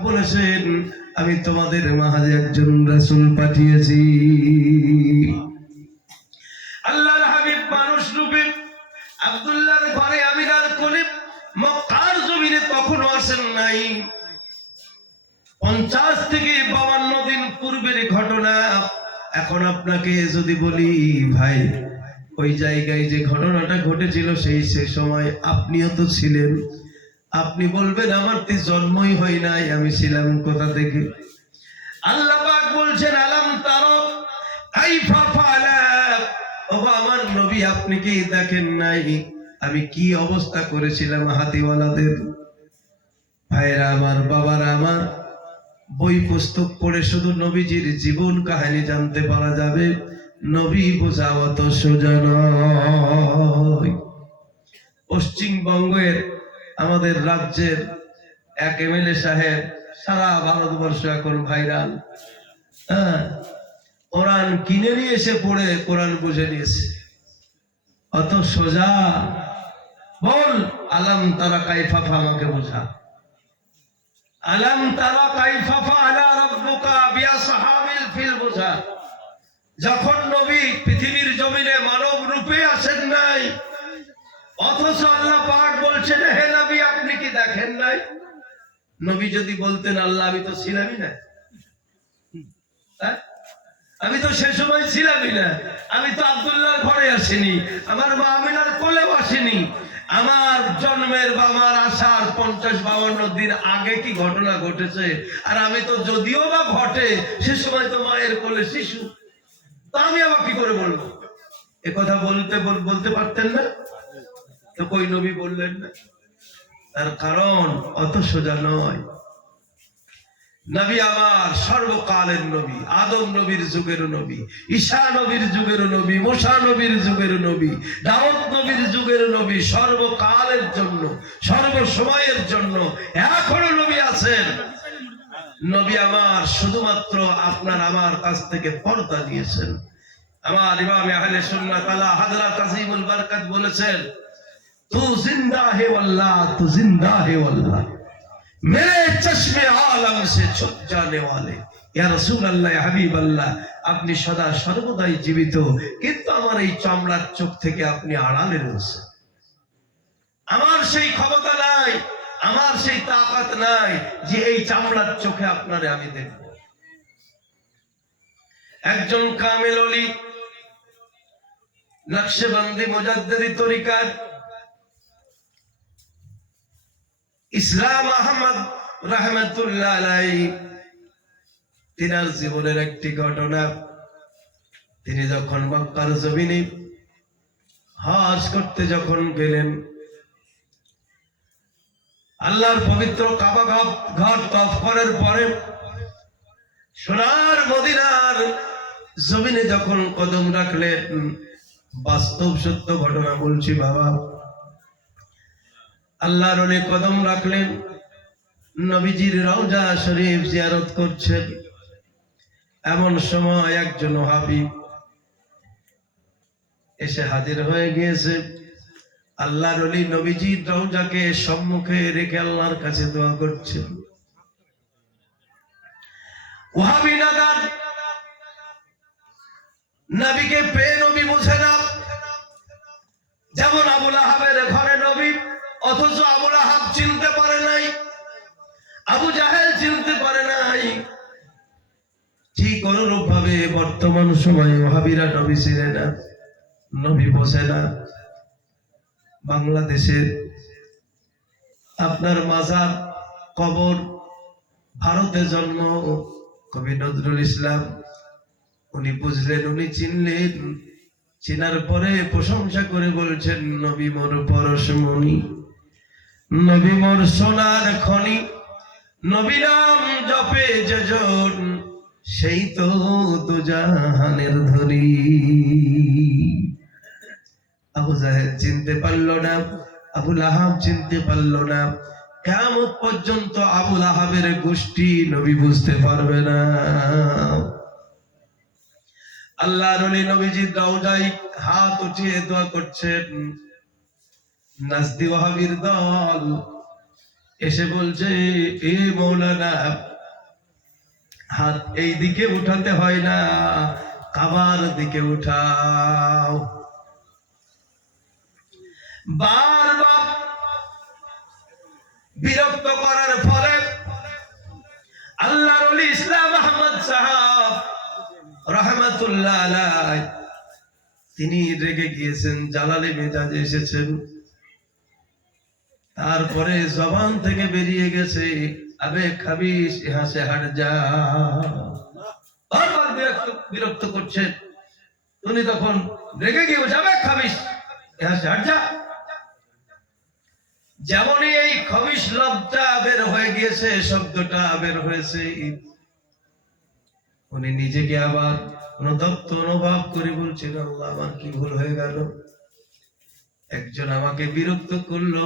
বলেছেন আমি তোমাদের মাঝে একজন রাসূল পাঠিয়েছি। আল্লাহর হাবিব মানুষ রূপে আব্দুল্লাহর ঘরে আমিনার কোলে মক্কার জমিনে তখনও আসেন নাই। 50 থেকে 52 দিন পূর্বের ঘটনা। এখন আপনাকে যদি বলি ভাই ওই জায়গায় যে ঘটনাটা ঘটেছিল সেই সময় আপনিও তো ছিলেন, আপনি বলবেন আমার তো জন্মই হয় নাই, আমি ছিলাম কোথা থেকে? আল্লাহ পাক বলছেন আলাম তারা কাইফা ফাআলা, ও আমার নবী আপনি কি দেখেন নাই আমি কি অবস্থা করেছিলাম হাতিওয়ালাদের? ভাইরা আমার, বাবারা আমার, বই পুস্তক পড়ে শুধু নবীজির জীবন কাহিনী জানতে পারা যাবে, নবী বোঝা অত সোজা নয়। পশ্চিমবঙ্গের আমাদের রাজ্যের এক এমএলএ সাহেব সারা ভারতবর্ষ এখন ভাইরাল, কোরআন কিনে নিয়ে এসে পড়ে কোরআন বুঝে নিয়েছে। অত সোজা? বল আলাম তারা কাইফা, আমাকে বোঝা। আলাম তারা কাইফা ফাআলা রাব্বুকা বিআসহাবিল ফিল বোঝা। যখন নবী পৃথিবীর জমিনে মানব রূপে আসেন নাই, অথচ আল্লাহ পাক বলছেন হে নবী আপনি কি দেখেন নাই? নবী যদি বলতেন আল্লাহ আমি তো ছিলামই না, আমি তো সে সময় ছিলামই না, আমি তো আব্দুল্লাহর ঘরে আসিনি, আমার মা আমিনার কোলেও আসিনি, আমার জন্মের বা আমার আসার 50-52 দিন আগে কি ঘটনা ঘটেছে, আর আমি তো যদিও বা ঘটে সে সময় তো মায়ের কোলে শিশু, তা আমি আবার কি করে বলবো? এ কথা বলতে পারতেন না তো কই নবী বললেন না? তার কারণ অত সোজা নয়। নবী আমার সর্বকালের নবী, আদম নবীর যুগের নবী, ঈসা নবীর যুগের নবী, মুসা নবীর যুগের নবী, দাউদ নবীর যুগের নবী, সর্বকালের জন্য সর্বসময়ের জন্য এখনো নবী আছেন। নবী আমার শুধুমাত্র আপনার আমার কাছ থেকে পর্দা নিয়েছেন। আমার ইমাম আহলে সুন্নাত আলা হযরত আজিমুল বরকত বলেছেন তু জিন্দা হে আল্লাহ, তু জিন্দা হে আল্লাহ, मेरे चश्मे आलम से छुप जाने वाले या रसूल अल्लाह या हबीब अल्लाह, আপনি সদা সর্বদাই জীবিত, কিন্তু আমার এই চামড়ার চোখ থেকে আপনি আড়ালে রয়েছেন। আমার সেই ক্ষমতা নাই, আমার সেই তাকাত নাই যে এই চামড়ার চোখে আপনারে আমি দেখব। একজন কামেল ওলি নকশবন্দি মুজাদ্দিদি তরিকার ইসলাম আহমদ রাহমাতুল্লাহ আলাইহি, তিনার জীবনের একটি ঘটনা। তিনি যখন মক্কার জমিনে হজ করতে যখন গেলেন, আল্লাহর পবিত্র কাবা ঘর তওয়াফ করার পরে সোনার মদিনার জমিনে যখন কদম রাখলেন, বাস্তব সত্য ঘটনা বলছি বাবা, আল্লাহর ওলি কদম রাখলেন, নবীজির রওজা শরীফ জিয়ারত করছেন। এমন সময় একজন ওহাবী এসে হাজির হয়ে গিয়েছে। আল্লাহর ওলি নবীজির রওজাকে সম্মুখে রেখে আল্লাহর কাছে দোয়া করছেন। ওহাবী নাদার নবীকে পেয়ে নবী বুঝে না, যেমন আবু লাহাবের ঘরে নবী, অথচ আবু লাহাব চিনতে পারে নাই, আবু জাহেল চিনতে পারে নাই। ঠিক অনুরূপ ভাবে বর্তমান সময়ে ওহাবীরা নবী চিনে না, নবী বোঝে না। বাংলাদেশের আপনার মাজার কবর, ভারতে জন্ম কবি নজরুল ইসলাম, উনি বুঝলেন, উনি চিনলেন, চিনার পরে প্রশংসা করে বলছেন নবী মোর পরশমণি, নবী মোর সোনার খনি, নবী নাম জপে যেজন সেই তো দুজাহানের ধনী। আবু জাহেল চিনতে পারলো না, আবু লাহাব চিনতে পারলো না, কিয়ামত পর্যন্ত আবু লাহাবের গোষ্ঠী নবী বুঝতে পারবে না। আল্লাহর ওলি নবীজির রওজায় হাত উঠিয়ে দোয়া করছেন। নাজদি ওয়াহাবীর দল এসে বলছে, এ মৌলানা, হাত এই দিকে উঠাতে হয় না, কাবার দিকে উঠাও। বারবার বিরক্ত করার ফলে আল্লাহর ওলি ইসলাম আহমদ সাহেব রাহমাতুল্লাহ আলাইহি তিনি রেগে গিয়েছেন, জালালি মেজাজে এসেছেন। তারপরে জবান থেকে বেরিয়ে গেছে, আবে খাবিস ইহা সে হট যা। বারবার বিরক্ত করছেন। উনি তখন রেগে গিয়ে বলছে, আবে খাবিস ইহা সে হট যা। যেমনই এই খবিস লবটা বের হয়ে গিয়েছে, শব্দটা বের হয়েছে, উনি নিজেকে আবার অনুতপ্ত অনুভব করে বলছেন, আল্লাহ আমার কি ভুল হয়ে গেল, একজন আমাকে বিরক্ত করলো,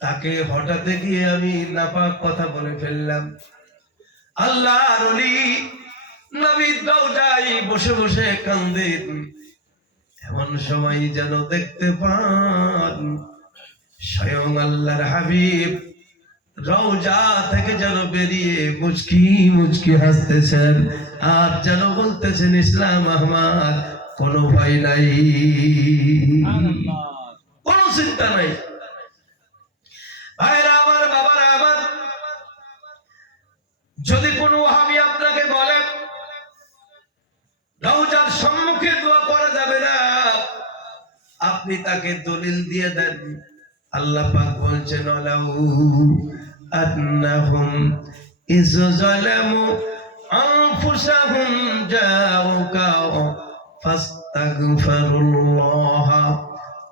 তাকে হঠাতে গিয়ে আমি নাপাক কথা বলে ফেললাম। আল্লাহর ওলি নবী দৌড়াই বসে বসে কান্দেন। এমন সময় যেন দেখতে পান স্বয়ং আল্লাহর হাবিব রওজা থেকে যেন বেরিয়ে মুচকি মুচকি হাসতেছেন, আর যেন বলতেছেন, ইসলাম আহমদ কোনো ভয় নাই, কোনো চিন্তা নাই। ভাইরা আমার, বাবারা আমার, যদি কোনো ওয়াহাবী আপনাকে বলে রওজার সম্মুখে দোয়া করা যাবে না, আপনি তাকে দলিল দিয়ে দেন। আল্লাহ পাক বলছেন, আলাউ আন্নাহুম ইয যালামু আনফুসাহুম জাউকা ফাস্তাগফিরুল্লাহ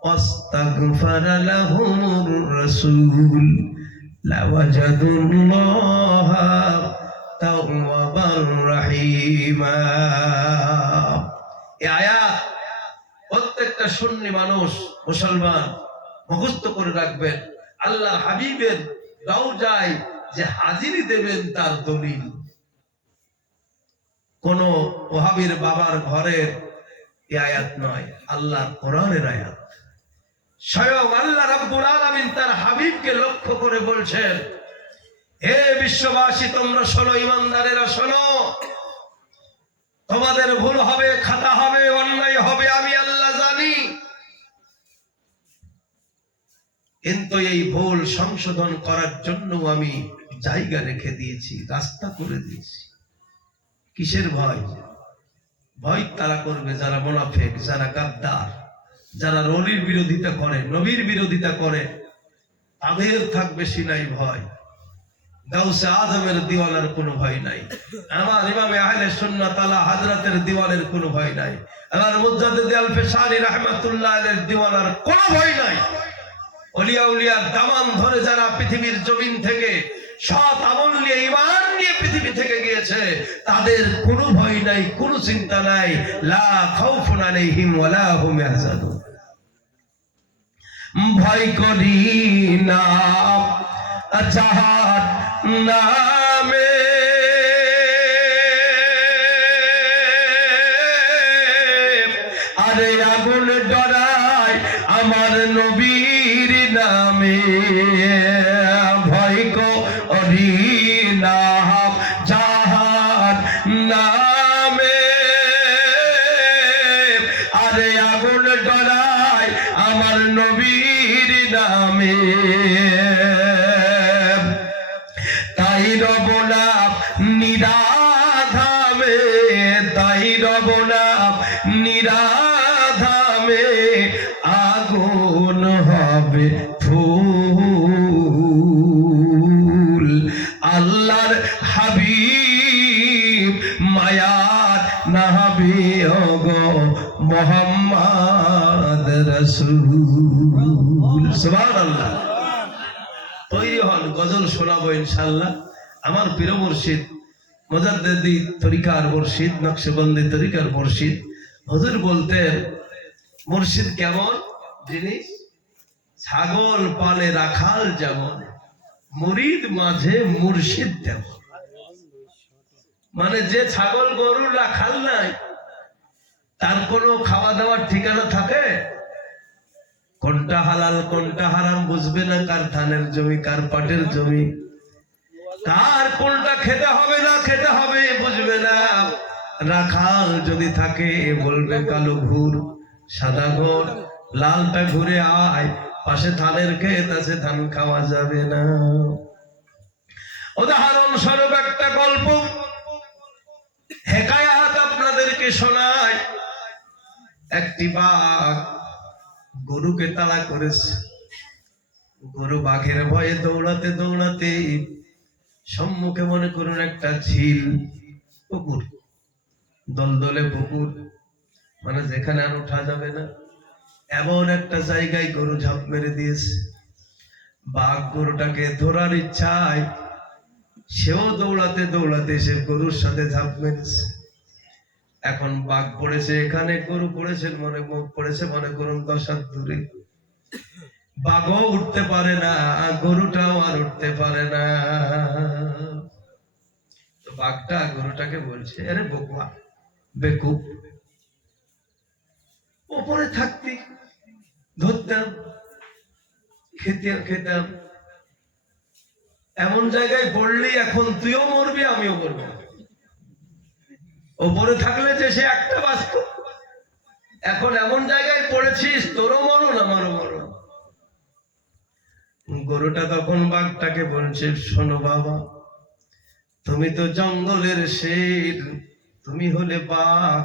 ওয়াস্তাগফারা লাহুমুর রাসূল লাওয়াজাদুল্লাহা তাওয়াবার রহিমা। এই আয়াত প্রত্যেকটা সুন্নি মানুষ, মুসলমান মুখস্থ করে রাখবেন। আল্লাহ হাবিবের রওজায় যে হাজিরি দেবেন তার দলিল। কোন ওয়াহাবীর বাবার ঘরের এই আয়াত নয়, আল্লাহর কোরআনের আয়াত। স্বয়ং আল্লাহ রাব্বুল আলামিন তার হাবিবকে লক্ষ্য করে বলছেন, হে বিশ্ববাসী, তোমরা শোনো, ইমানদারেরা শোনো, তোমাদের ভুল হবে, খাতা হবে, অন্যায় হবে, আমি আল্লাহ জানি, কিন্তু এই ভুল সংশোধন করার জন্য আমি জায়গা রেখে দিয়েছি, রাস্তা করে দিয়েছি। কিসের ভয়? ভয় তারা করবে যারা মুনাফিক, যারা গাদ্দার, যারা রলির বিরোধিতা করে, নবীর বিরোধিতা করে, তাদের থাকবে সিনাই ভয়। গাউসে আজমের দিওয়ানের কোনো ভয় নাই, আমার ইমামে আহলে সুন্নাত আলা হযরতের দিওয়ানের কোনো ভয় নাই, আমার মুজাদ্দিদ আল ফিসানি রাহমাতুল্লাহ আলাইহির দিওয়ানার কোনো ভয় নাই। ওলিয়া উলিয়ার দামান ধরে যারা পৃথিবীর জমিন থেকে সৎ আমল নিয়ে, ঈমান নিয়ে পৃথিবী থেকে গিয়েছে, তাদের কোনো ভয় নাই, কোনো চিন্তা নাই। লা খাউফুন আলাইহিম ওয়ালা হুম ইয়াহজানুন। ভয় করি না যাহার নামে আরে আগুন ডরায় আমার নবীর নামে। ভয় করি না যাহার নামে আরে আগুন ডরায় আমার নবীর নামে। তাই রব না নিরাধামে, তাই রব না নিরাধামে, আগুন হবে ফুল। আল্লাহর হাবিব মায়ার নাবি ওগো মুহাম্মদ রাসূল। সুবহানাল্লাহ। তৈরি হন, গজল শোনাবো ইনশাআল্লাহ। আমার প্রিয় মুর্শিদ, মুজাদ্দিদি তরিকার মুর্শিদ, নকশবন্দি তরিকার মুর্শিদ হুজুর বলতেন, মুর্শিদ কেমন জিনিস? ছাগল পালে রাখাল যেমন, মুরিদ মাঝে মুর্শিদ তেমন। মানে যে ছাগল গরুর রাখাল নাই, তার কোনো খাওয়া দাওয়ার ঠিকানা থাকে? কোনটা হালাল কোনটা হারাম বুঝবে না, কার ধানের জমি কার পাটের জমি, কার কোনটা খেতে হবে না খেতে হবে বুঝবে না। রাখাল যদি থাকে বলবে কালো ঘুর সাদা ঘোর, লালটা ঘুরে আয়, পাশে ধানের ক্ষেত আছে ধান খাওয়া যাবে না। উদাহরণ স্বরূপ একটা গল্প হেকায়াত আপনাদেরকে শোনায়। একটি বাঘ গরুকে তাড়া করেছে। গরু বাঘের ভয়ে দৌড়াতে দৌড়াতে সম্মুখে মনে করুন একটা ঝিল, পুকুর, দলদলে পুকুর, মানে যেখানে আর ওঠা যাবে না এমন একটা জায়গায় গরু ঝাঁপ মেরে দিয়েছে। বাঘ গরুটাকে ধরার ইচ্ছায় সেও দৌড়াতে দৌড়াতে সে গরুর সাথে ঝাঁপ মেরেছে। এখন বাঘ পড়েছে এখানে, গরু পড়েছে মনে করুন 10 হাত দূরে। বাঘও উঠতে পারে না, গরুটাও আর উঠতে পারে না। তো বাঘটা গরুটাকে বলছে, আরে বোকা বেকুব, ওপরে থাকতি ধরতাম খেতাম, এমন জায়গায় পড়লি এখন তুইও মরবি আমিও মরবো। ওপরে থাকলে যে সে একটা বাঁচত, এখন এমন জায়গায় পড়েছিস তোরও মরণ আমারও মরণ। গরুটা তখন বাঘটাকে বলছে, শোনো বাবা, তুমি তো জঙ্গলের শের, তুমি হলে বাঘ,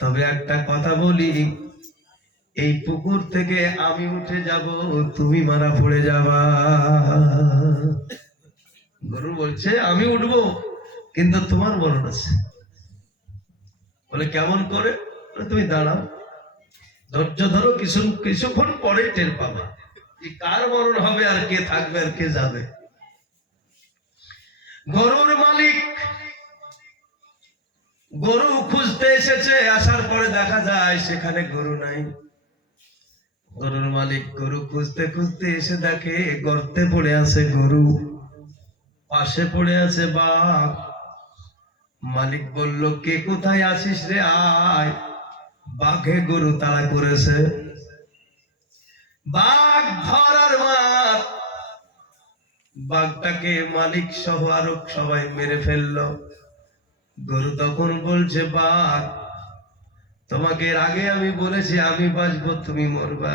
তবে একটা কথা বলি, এই পুকুর থেকে আমি উঠে যাব, তুমি মারা পড়ে যাবা। গরু বলছে আমি উঠবো কিন্তু তোমার মরণ আছে। বলে কেমন করে? তুমি দাঁড়াও, ধৈর্য ধরো, কিছুক্ষণ পরে টের পাবা কার মরণ হবে আর কে থাকবে আর কে যাবে। গরুর মালিক গরু খুঁজতে এসেছে, আসার পরে দেখা যায় সেখানে গরু নাই। গরুর মালিক গরু খুঁজতে খুঁজতে এসে দেখে গর্তে পড়ে আছে গরু, পাশে পড়ে আছে বাঘ। মালিক বলল, কে কোথায় আছিস রে, আয়। বাঘে গরু তাড়া করেছে, বাঘ ধরার মার। বাঘটাকে মালিক সহ আরো সবাই মেরে ফেললো। গরু তখন বলছে, বাঘ তোমাকে এর আগে আমি বলেছি আমি বাঁচবো তুমি মরবা,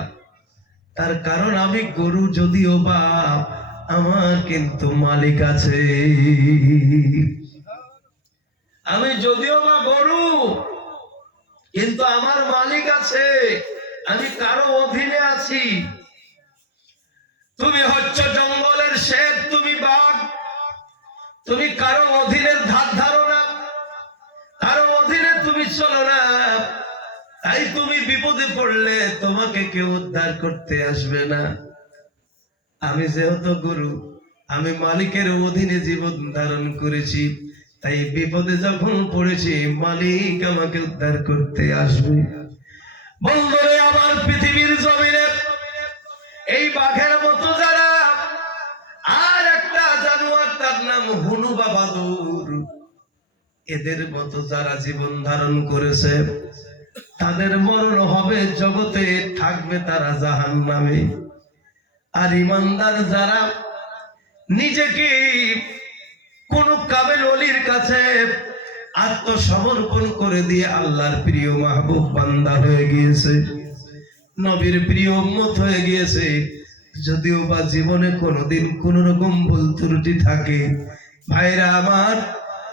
তার কারণ আমি গরু যদিও বাপ, আমার কিন্তু মালিক আছে। আমি যদিও বা গরু কিন্তু আমার মালিক আছে, আমি কারো অধীনে আছি। তুমি হচ্ছ জঙ্গলের শের, তুমি বাঘ, তুমি কারো অধীনের ধার ধারো না, কারো অধীনে তুমি চলো না। তাই তুমি বিপদে পড়লে তোমাকে কেউ উদ্ধার করতে আসবে না। আমি যেহেতু গরু, আমি মালিকের অধীনে জীবন ধারণ করেছি, তাই বিপদে যখন পড়েছি মালিক আমাকে উদ্ধার করতে আসবে। বন্ধুরে আমার, পৃথিবীর জমিনে এই বাঘের মতো যারা, আর একটা জানোয়ার তার নাম হুনু বা বাদুর, এদের মতো যারা জীবন ধারণ করেছে তাদের মরণ হবে জগতে, থাকবে তারা জাহান্নামে। আর ইমানদার যারা নিজেকে কোন কামেল ওলির কাছে আত্মসমর্পণ করে দিয়ে আল্লাহর প্রিয় মাহবুব বান্দা হয়ে গিয়েছে, নবীর প্রিয় উম্মত হয়ে গিয়েছে, যদিও বা জীবনে কোনোদিন কোন রকম ভুল ত্রুটি থাকে, ভাইরা আমার,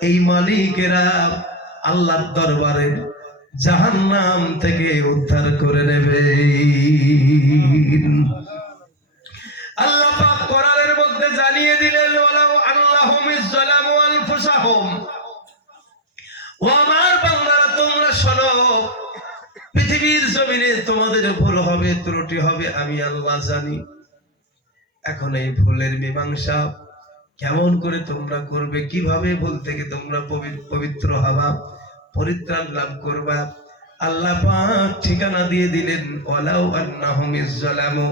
এই মালিকেরা আল্লাহর দরবারে জাহান্নাম থেকে উদ্ধার করে নেবে। আল্লাহ পাক কোরআনের মধ্যে জানিয়ে দিলেন, ওয়ালাউ আল্লাহুম ইযলামু আনফুসাহুম, ও আমার বান্দারা তোমরা শোনো, পৃথিবীর জমিনে তোমাদের ভুল হবে ত্রুটি হবে আমি আল্লাহ জানি। এখন এই ভুলের মীমাংসা কেমন করে তোমরা করবে, কিভাবে ভুল থেকে তোমরা পবিত্র হবা, পরিত্রাণ লাভ করবা, আল্লাহ পাক ঠিকানা দিয়ে দিলেন, ওয়ালাউ আন্নাহুম ইযলামু,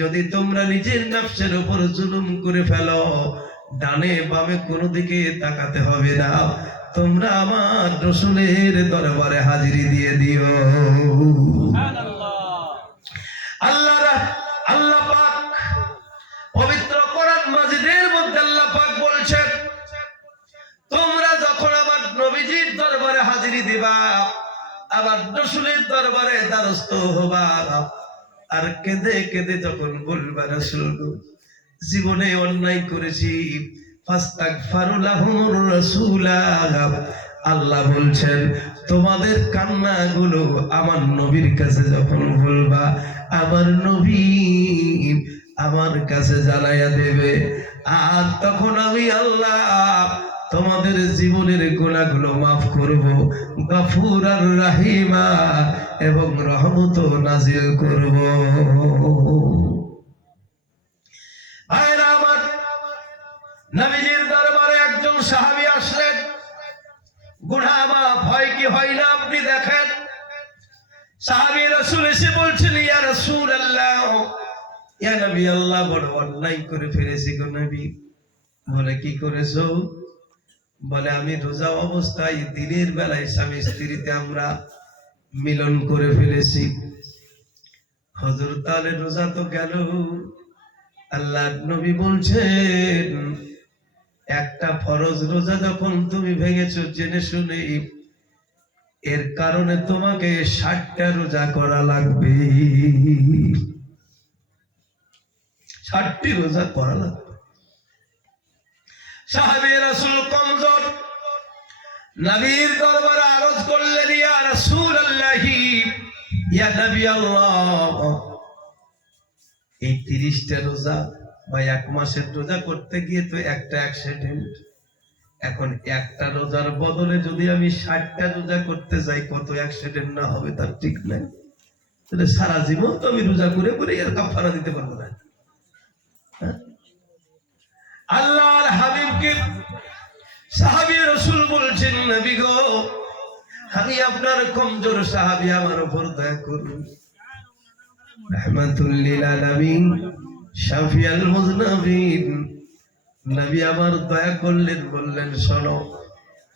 যদি তোমরা নিজের নফসের উপর জুলুম করে ফেলো, ডানে বামে কোনো দিকে তাকাতে হবে না, তোমরা আমার রাসূলের দরবারে হাজিরি দিয়ে দিও। সুবহানাল্লাহ। আল্লাহ পাক পবিত্র কোরআন মাজিদের মধ্যে আল্লাহ পাক বলছেন, তোমরা যখন আমার নবীজির দরবারে হাজিরি দিবা, আমার রাসূলের দরবারে দ্বারস্থ হবা, আর কেঁদে কেঁদে যখন বলবা, রাসূল গো, জীবনে অন্যায় করেছি, ফাস্তাগফিরু লাহুমুর রাসূলা, আল্লাহ বলছেন তোমাদের কান্নাগুলো আমার নবীর কাছে যখন বলবা, আমার নবী আমার কাছে জানাইয়া দেবে, আর তখন আমি আল্লাহ তোমাদের জীবনের গুনাহগুলো মাফ করব, গফুর আর রাহিমা, এবং রহমত নাজিল করব। ভাইরা আমার, নবীজির দরবারে একজন সাহাবী আসলেন। গুনাহ মাফ হয় কি হয় না আপনি দেখেন। সাহাবী রাসূল এসে বলছেন, ইয়া রাসূলুল্লাহ, ইয়া নবী আল্লাহ, বড় অন্যায় করে ফেলেছি গো নবী। বলে, কি করেছো? বলে, আমি রোজা অবস্থায় দিনের বেলায় স্বামী স্ত্রীতে আমরা মিলন করে ফেলেছি। হুজুর, তাহলে রোজা তো গেল। আল্লাহ নবী বলছেন, একটা ফরজ রোজা যখন তুমি ভেঙেছো জেনে শুনে, এর কারণে তোমাকে 60টা রোজা করা লাগবে। 60টি রোজা করা লাগবে। সাহাবী রাসূল কমজোর, নবীর দরবারে আরজ করলেন, ইয়া রাসূলুল্লাহ, ইয়া নবী আল্লাহ, এই 30টা রোজা বা 1 মাসের রোজা করতে গিয়ে তো একটা অ্যাক্সিডেন্ট। এখন একটা রোজার বদলে যদি আমি 60টা রোজা করতে যাই, কত অ্যাক্সিডেন্ট না হবে তার ঠিক নাই। তাহলে সারা জীবন তো আমি রোজা করে করে আর কাফারা দিতে পারবো না। আল্লাহর হাবিবকে সাহাবী রাসূল বলছেন, নবী গো, আমি আপনার কমজোর সাহাবী, আমার উপর দয়া করুন। রাহমাতুল লিল আলামিন, শাফিউল মুযনিবিন, নবী আমার দয়া করলেন, বললেন, শোনো,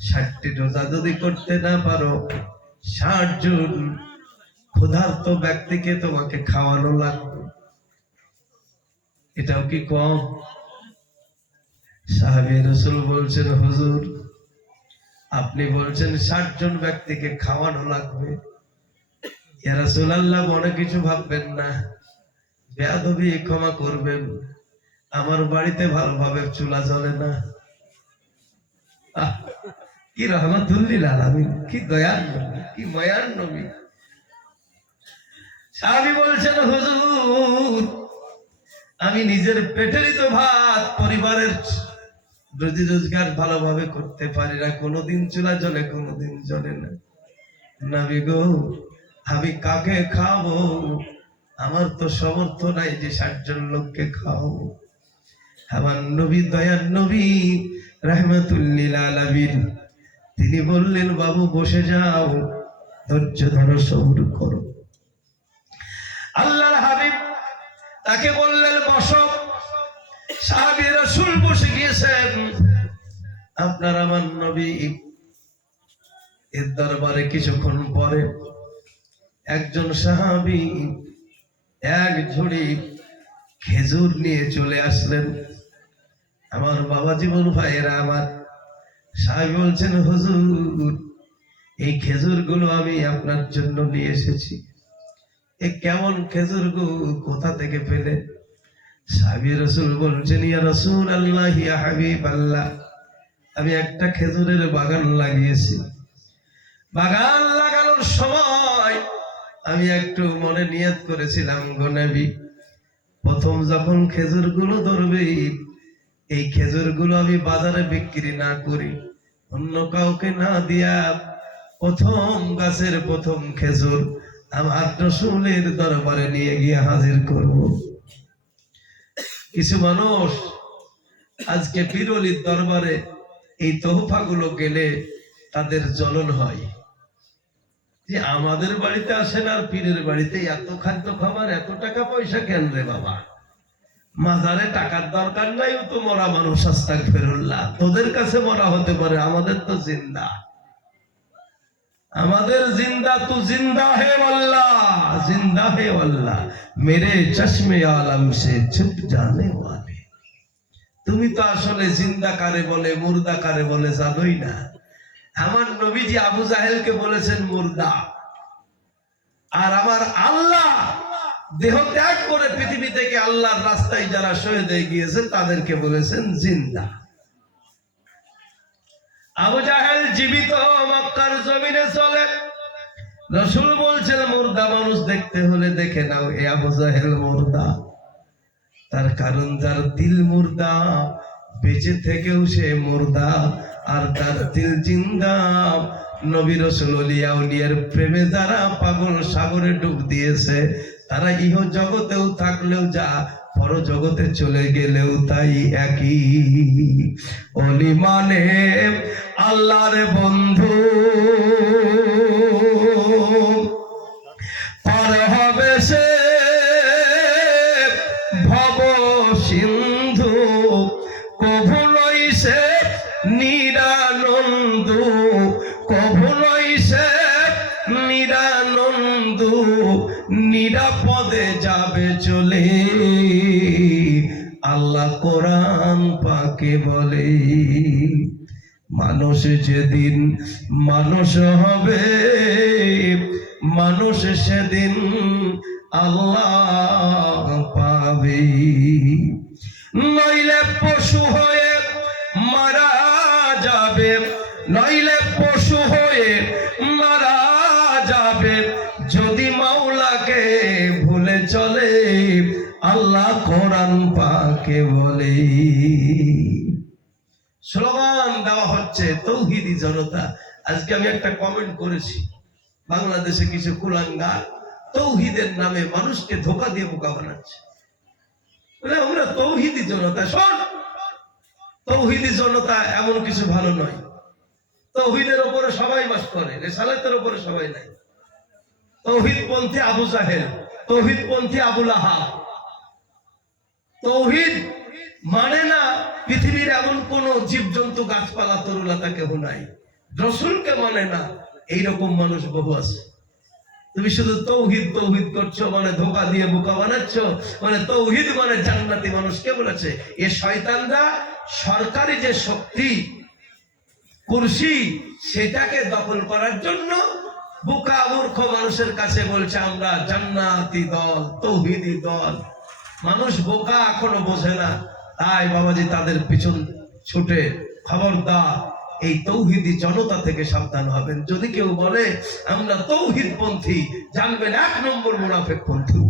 60টি রোজা যদি করতে না পারো, 60 জন ক্ষুধার্ত ব্যক্তিকে তোমাকে খাওয়ানো লাগবে। এটাও কি কম? সাহাবী রাসূল বলছেন, হুজুর, আপনি বলছেন 60 জন ব্যক্তিকে খাওয়ানো লাগবে। ইয়া রাসূলুল্লাহ, মনে কিছু ভাববেন না, বেয়াদবি ক্ষমা করবেন, আমার বাড়িতে ভালোভাবে চুলা জ্বলে না। কি রাহমাতুল লিল আলামিন, কি দয়ার নবী, কি মায়ার নবী। সাহাবী বলছেন, হুজুর, আমি নিজের পেটেরই তো ভাত, পরিবারের রুজি রোজগার ভালোভাবে করতে পারি না, কোনোদিন চুলা জ্বলে, কোনোদিন জ্বলে না। নবী গো, আমি কাকে খাবো? আমার তো সামর্থ্য নাই যে 60 জন লোককে খাওয়াবো। আমার নবী, দয়ার নবী, রাহমাতুল লিল আলামিন, তিনি বললেন, বাবু বসে যাও, ধৈর্য ধরো, সবর করো। আল্লাহর হাবিব তাকে বললেন, বসো। সাহাবী রাসূল বসে গিয়েছেন। আপনার আমার নবী এর দরবারে কিছুক্ষণ পরে একজন সাহাবী এক ঝুড়ি খেজুর নিয়ে চলে আসলেন। আমার বাবা জীবন ভাইয়েরা আমার, সাহাবী বলছেন, হুজুর, এই খেজুরগুলো আমি আপনার জন্য নিয়ে এসেছি। এ কেমন খেজুর গো, কোথা থেকে পেলে? সাহাবী রাসূল বলছেন, ইয়া রাসূলুল্লাহ, ইয়া হাবিবাল্লাহ, আমি একটা খেজুরের বাগান লাগিয়েছি। বাগান লাগানোর সময় আমি একটু মনে নিয়ত করেছিলাম, গো নবী, প্রথম যখন খেজুরগুলো ধরবে, এই খেজুরগুলো আমি বাজারে বিক্রি না করি, অন্য কাউকে না দিয়া, প্রথম গাছের প্রথম খেজুর আমার রাসূলের দরবারে নিয়ে গিয়ে হাজির করব। কিছু মানুষ আজকে পীরওয়ালির দরবারে এই তোহফাগুলো গেলে তাদের জ্বলন হয় যে আমাদের বাড়িতে আসেন আর পীরের বাড়িতে এত খাদ্য খাবার, এত টাকা পয়সা কেন রে বাবা? মাজারে টাকার দরকার নাই, ও তো মরা মানুষ, আস্তাগফিরুল্লাহ। তোদের কাছে মরা হতে পারে, আমাদের তো জিন্দা। আমাদের জিন্দা তু জিন্দা হে আল্লাহ, জিন্দা হে আল্লাহ, মেরে চশমে আলম সে ছুপ জানে ওয়ালে। তুমি তো আসলে জিন্দা কারে বলে মুর্দা কারে বলে জানোই না। আমার নবীজি আবু জাহেলকে বলেছেন মুর্দা, আর আমার আল্লাহ দেহ ত্যাগ করে পৃথিবী থেকে আল্লাহর রাস্তায় যারা শহীদ হয়ে গিয়েছে তাদেরকে বলেছেন জিন্দা। আবু জাহেল জীবিত মক্কার জমিনে চলে, রাসূল বলছেন মুর্দা মানুষ দেখতে হলে দেখে নাও এ আবু জাহেল মুর্দা। তার কারণ যার দিল মুর্দা বেঁচে থেকেও সে মুর্দা, আর তার দিল জিন্দা। নবী রাসূল ওলিয়া উলিয়ার প্রেমে যারা পাগল সাগরে ডুব দিয়েছে, তারা ইহ জগতেও থাকলেও যা পর জগতে চলে গেলেও তাই একই। ওলি মানে আল্লাহর বন্ধু, পার হবে সে ভব সিন্ধু, কভু নই সে নিরানন্দু, কভু নই সে নিরানন্দু, নিরাপদে যাবে চলে। আল্লাহ কোরআন পাকে বলে, মানুষ যেদিন মানুষ হবে, মানুষ সেদিন আল্লাহ পাবে। নইলে পশু হয়ে মারা যাবে, নইলে পশু হয়ে মারা যাবে, যদি মাওলাকে ভুলে চলে। আল্লাহ কোরআন পাকে বলে। স্লোগান দেওয়া হচ্ছে তৌহিদি জনতা। আজকে আমি একটা কমেন্ট করেছি, বাংলাদেশে কিছু কুলাঙ্গার তৌহিদের নামে মানুষকে ধোঁকা দিয়ে বোকা বানাচ্ছে। আমরা তৌহিদি জনতা। শোন, তৌহিদি জনতা এমন কিছু ভালো নয়। তৌহিদের উপরে সবাই বাস করে, রিসালাতের উপরে সবাই নাই। তৌহিদপন্থী আবু জাহেল, তৌহিদপন্থী আবু লাহাব, তৌহিদ মানে না পৃথিবীর এমন কোন জীবজন্তু গাছপালা তরুলতা কেউ নাই, রাসূলকে মানে না, এইরকম মানুষ বহু আছে। তুমি শুধু তৌহিদ তৌহিদ করছো, মানে ধোঁকা দিয়ে বোকা বানাচ্ছ, মানে তৌহিদ মানে জান্নাতি মানুষ কে বলেছে? এ শয়তানরা সরকারি যে শক্তি কুরসি সেটাকে দখল করার জন্য বোকা মূর্খ মানুষের কাছে বলছে আমরা জান্নাতি দল, তৌহিদি দল। মানুষ বোকা, এখনো বোঝে না, তাই বাবাজি তাদের পিছন ছুটে। খবরদার, এই তৌহিদি জনতা থেকে সাবধান হবেন। যদি কেউ বলে আমরা তৌহিদ পন্থী, জানবেন 1 নম্বর মুনাফিক পন্থী,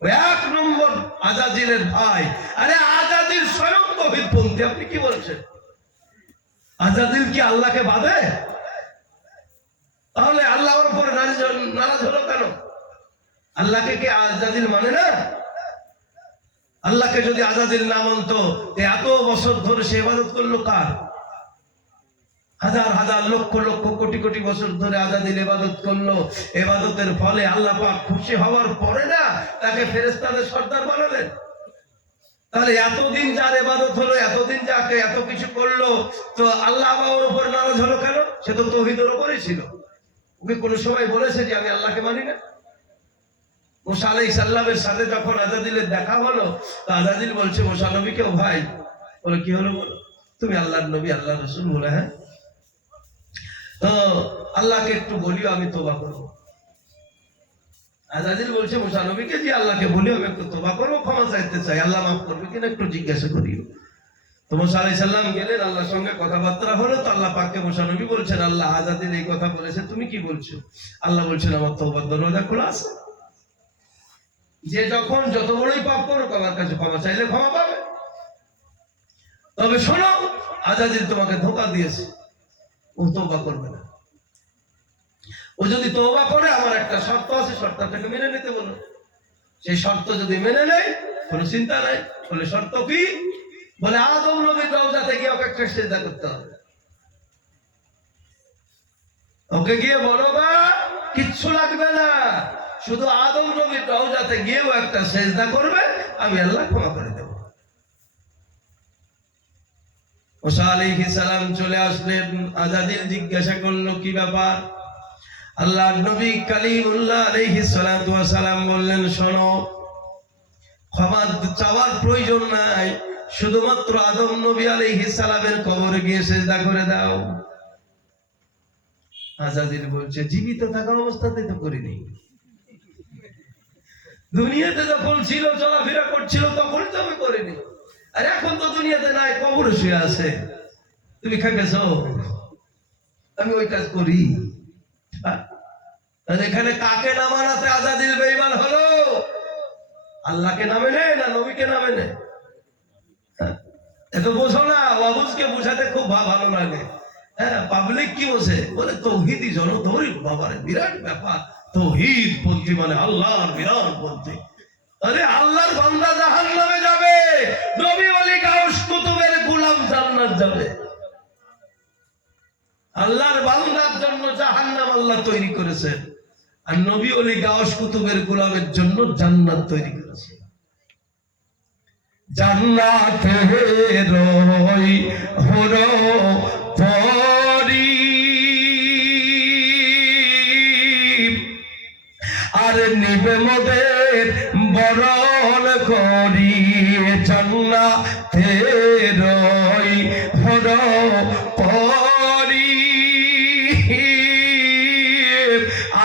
1 নম্বর আজাজিলের ভাই। আরে আজাজিল স্বয়ং তৌহিদ পন্থী, আপনি কি বলছেন? আজাজিল কি আল্লাহকে বাঁধে? তাহলে আল্লাহর উপরে নারাজ হলো কেন? আল্লাহকে কি আজাজিল মানে না? আল্লাহকে যদি আজাজিল না মানতো, এত বছর ধরে সে ইবাদত করলো কার? হাজার হাজার লক্ষ লক্ষ কোটি কোটি বছর ধরে আজাদিল ইবাদত করলো। ইবাদতের ফলে আল্লাহ পাক খুশি হওয়ার পরে না তাকে ফেরেশতাদের সর্দার বানালেন। তাহলে এতদিন যার ইবাদত হলো, এতদিন যাকে এত কিছু করলো, তো আল্লাহ ওর উপর নারাজ হলো কেন? সে তো তৌহিদের উপরেই ছিল। ওকে কোনো সময় বলেছে যে আমি আল্লাহকে মানি না? মুসা আলাইহিস সালামের সাথে যখন আজাদিলের দেখা হলো, তো আজাদিল বলছে মুসা নবীকে, ও ভাই, বলে কি হলো বলো? তুমি আল্লাহর নবী, আল্লাহর রাসূল? বলে হ্যাঁ। তো আল্লাহকে একটু বলিও, আমি তওবা করবো। আজাদিল বলছে মুসা নবীকে, যে আল্লাহকে বলিও আমি একটু তওবা করবো, ক্ষমা চাইতে চাই, আল্লাহ মাফ করবে কিনা একটু জিজ্ঞাসা করিও। তো মুসা আলাইহিস সালাম গেলেন, আল্লাহর সঙ্গে কথাবার্তা হলো। তো আল্লাহ পাককে মুসা নবী বলছেন, আল্লাহ আজাদিল এই কথা বলেছে, তুমি কি বলছো? আল্লাহ বলছেন, আমার তওবার দরজা খোলা আছে, যে যখন যত বড়ই পাপ করুক আমার কাছে ক্ষমা চাইলে ক্ষমা পাবে। তবে শোনো, আজাদিল তোমাকে ধোঁকা দিয়েছে, ও তওবা করবে না। ও যদি তওবা করে, আমার একটা শর্ত আছে, শর্তটাকে মেনে নিতে বলো। সেই শর্ত যদি মেনে নেয়, কোনো চিন্তা নাই। বলে শর্ত কি? বলে আদম নবীর রওজাতে গিয়ে ওকে একটা সিজদা করতে হবে। ওকে গিয়ে বলো বা কিচ্ছু লাগবে না, শুধু আদম নবীর রওজাতে গিয়েও একটা সিজদা করবে, আমি আল্লাহ ক্ষমা করে দেব। মুসা আলাইহিস সালাম চলে আসলেন। আযাজিল জিজ্ঞাসা করলো কি ব্যাপার? আল্লাহর নবী কালিমুল্লাহ আলাইহিস সালাতু ওয়াস সালাম বললেন, শোনো, ক্ষমা চাওয়ার প্রয়োজন নাই, শুধুমাত্র আদম নবী আলাইহিস সালামের কবরে গিয়ে সিজদা করে দাও। আযাজিল বলছে, জীবিত থাকা অবস্থাতে তো করিনি, দুনিয়াতে যখন ছিল চলাফেরা করছিল তখন তো আমি করিনি, আর এখন তো দুনিয়াতে নাই, কবরে শুয়ে আছে, তুমি খেপেছ, আমি ওই কাজ করি। আর এখানে কাকে না মানাতে আযাজিল বেঈমান হলো? আল্লাহকে না মেনে না নবীকে না মেনে? এত বোঝো না, অবুঝকে বোঝাতে খুব ভালো লাগে। হ্যাঁ, পাবলিক কি বসে বলে তৌহিদি জনতৌহিদ, বাবারে বিরাট ব্যাপার, তৌহিদ পন্থী মানে আল্লাহর বিরাট পন্থী। আরে আল্লাহর বান্দা জাহান্নামে যাবে, নবী ওলি গাউস কুতুবের গোলাম জান্নাত যাবে। আল্লাহর বান্দার জন্য জাহান্নাম আল্লাহ তৈরি করেছেন, আর নবী ওলি গাউস কুতুবের গোলামের জন্য জান্নাত তৈরি করেছেন। জান্নাতে রই হলো পরি, আর নিবে মোদের বরণ করি। জান্নাতে রই হলো পরি,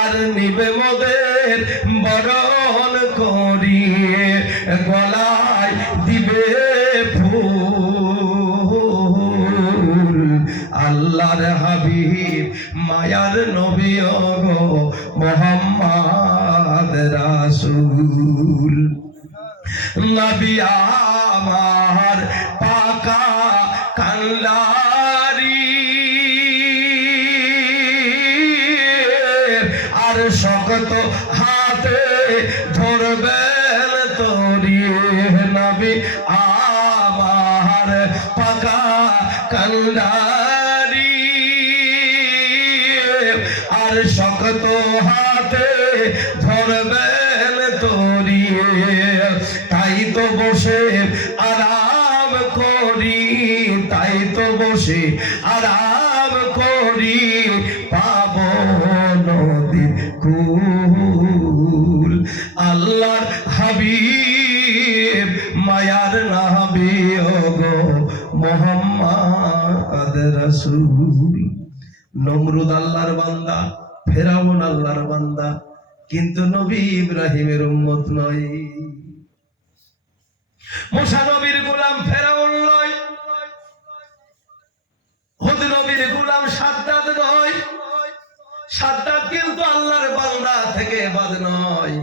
আর নিবে মোদের বরণ করি। গলায় দিবে ফুল, আল্লাহর হাবিব মায়ার নবী গো মুহাম্মদ রাসূল। নবী আমার পাকা কাল্লারি, আর শক্ত হাতে ধরবেন তরি। নবী আমার পাকা কাল্লারি, আর শক্ত হাতে ধরবেন তরি। তাই তো বসে আরাম করি, তাই তো বসে আরাম করি, পাব নদীর কুল। আল্লাহর হাবিব মায়ার নবী গো মুহাম্মদ রাসূল। নমরুদ আল্লাহর বান্দা, ফেরাউন আল্লাহর বান্দা, কিন্তু নবী ইব্রাহিমের উম্মত নয়। মুসা নবীর গোলাম, ফেরাউন নয়। হুদ নবীর গোলাম, সাদ্দাত নয়। সাদ্দাত কিন্তু আল্লাহর বান্দা থেকে বাদ নয়।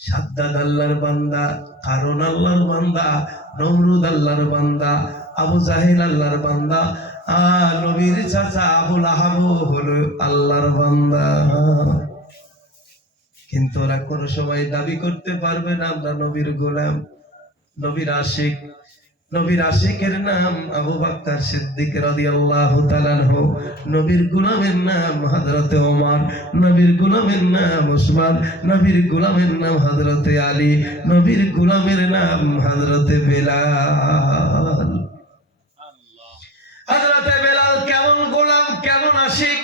সাদ্দাত আল্লাহর বান্দা, কারণ আল্লাহর বান্দা, নমরুদ আল্লাহর বান্দা, আবু জাহেল আল্লাহর বান্দা, নবীর চাচা আবু লাহাব হলো আল্লাহর বান্দা। কিন্তু ওরা কোন সময় দাবি করতে পারবে না আমরা নবীর গোলাম, নবীর আশিক। নবীর আশিকের নাম আবু বকর সিদ্দিক রাদিয়াল্লাহু তাআলা আনহু, নবীর গোলামের নাম হযরতে ওমর, নবীর গোলামের নাম উসমান, নবীর গোলামের নাম হযরতে আলী, নবীর গোলামের নাম হযরতে বেলাল। হযরতে বেলাল কেমন গোলাম, কেমন আশিক!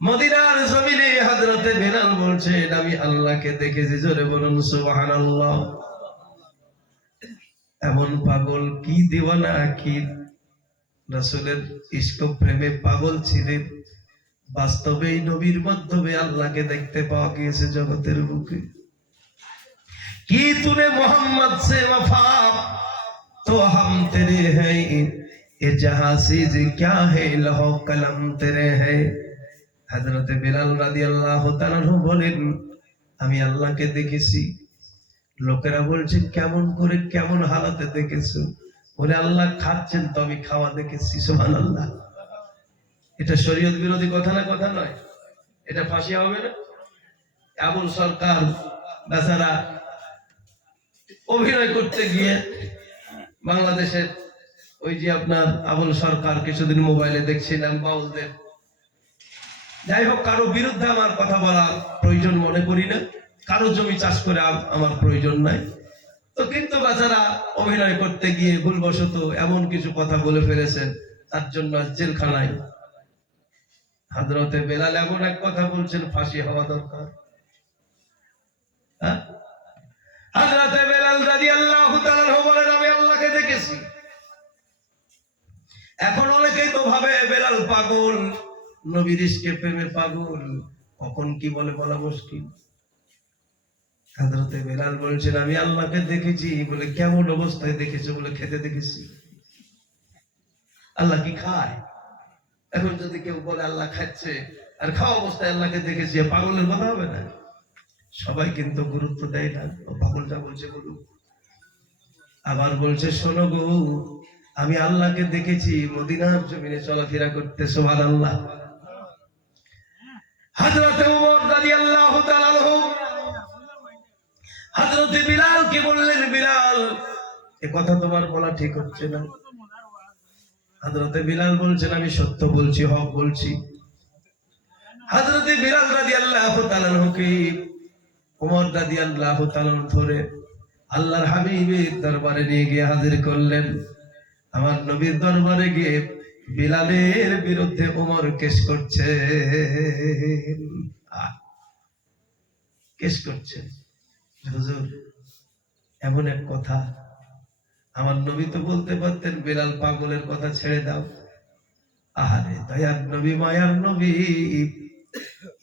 মদিনার জমিনে হযরতে বেলাল বলছেন, আমি আল্লাহকে দেখেছি, জোরে বলুন সুবহানাল্লাহ। এমন পাগল, কি দিওয়ানা, কি রাসূলের ইশক প্রেমে পাগল ছিলেন। বাস্তবেই নবীর মাধ্যমে আল্লাহকে দেখতে পাওয়া গিয়েছে জগতের বুকে। কি তুনে মোহাম্মদ সে वफा तो हम तेरे हैं, ये जहां चीज क्या है लहो कलम तेरे है। হযরতে বেলাল রাদিয়াল্লাহু তাআলা বলেন, আমি আল্লাহকে দেখেছি। লোকেরা বলছে কেমন করে, কেমন হালাতে দেখেছো? বলে আল্লাহ খাচ্ছেন তো আমি খাওয়া দেখেছি। সুবহানাল্লাহ। এটা শরীয়ত বিরোধী কথা না? কথা নয়, এটা ফাঁসি হবে না? আবুল সরকার বেচারা অভিনয় করতে গিয়ে বাংলাদেশের ওই যে আপনার আবুল সরকার, কিছুদিন মোবাইলে দেখছিলাম বাউলদের। যাই হোক, কারো বিরুদ্ধে আমার কথা বলার প্রয়োজন মনে করি না, কারো জমি চাষ করে আমার প্রয়োজন নাই। তো কিন্তু বাচ্চারা অভিনয় করতে গিয়ে ভুলবশত এমন কিছু কথা বলে ফেলেছেন, তার জন্য জেলখানায়। হযরতে বেলাল এমন এক কথা বলছেন, ফাঁসি হওয়া দরকার। হযরতে বেলাল রাদিয়াল্লাহু তাআলা বলেন, আমি আল্লাহকে দেখেছি। এখন অনেকেই তো ভাবে বেলাল পাগল, নবীর ইশকে প্রেমে পাগল, কখন কি বলে বলা মুশকিল। হযরতে বেলাল বলছেন, আমি আল্লাহকে দেখেছি। বলে কেমন অবস্থায় দেখেছো? বলে খেতে দেখেছি। আল্লাহ কি খায়? এখন যদি কেউ বলে আল্লাহ খাচ্ছে আর খাওয়া অবস্থায় আল্লাহকে দেখেছি, পাগলের কথা হবে না? সবাই কিন্তু গুরুত্ব দেয় না, পাগল যা বলছে বলুক। আবার বলছে, শোনো গো, আমি আল্লাহকে দেখেছি মদিনার জমিনে চলাফেরা করতে। সুবহানাল্লাহ। হযরতে ওমর রাদিয়াল্লাহু তাআলা আনহু হযরতে বিলালকে বললেন, বিলাল, এ কথা তোমার বলা ঠিক হচ্ছে না। হযরতে বিলাল বলছেন, আমি সত্য বলছি, হক বলছি। হযরতে বিলাল রাদিয়াল্লাহু তাআলা আনহুকে ওমর রাদিয়াল্লাহু তাআলা ধরে আল্লাহর হাবিবের দরবারে নিয়ে গিয়ে হাজির করলেন। আমার নবীর দরবারে গিয়ে বিলালের বিরুদ্ধে ওমর কেস করছে, কেস করছে। হুজুর, এমন এক কথা, আমার নবী তো বলতে পারতেন বিলাল পাগলের কথা ছেড়ে দাও। আহারে দয়ার নবী, মায়ার নবী,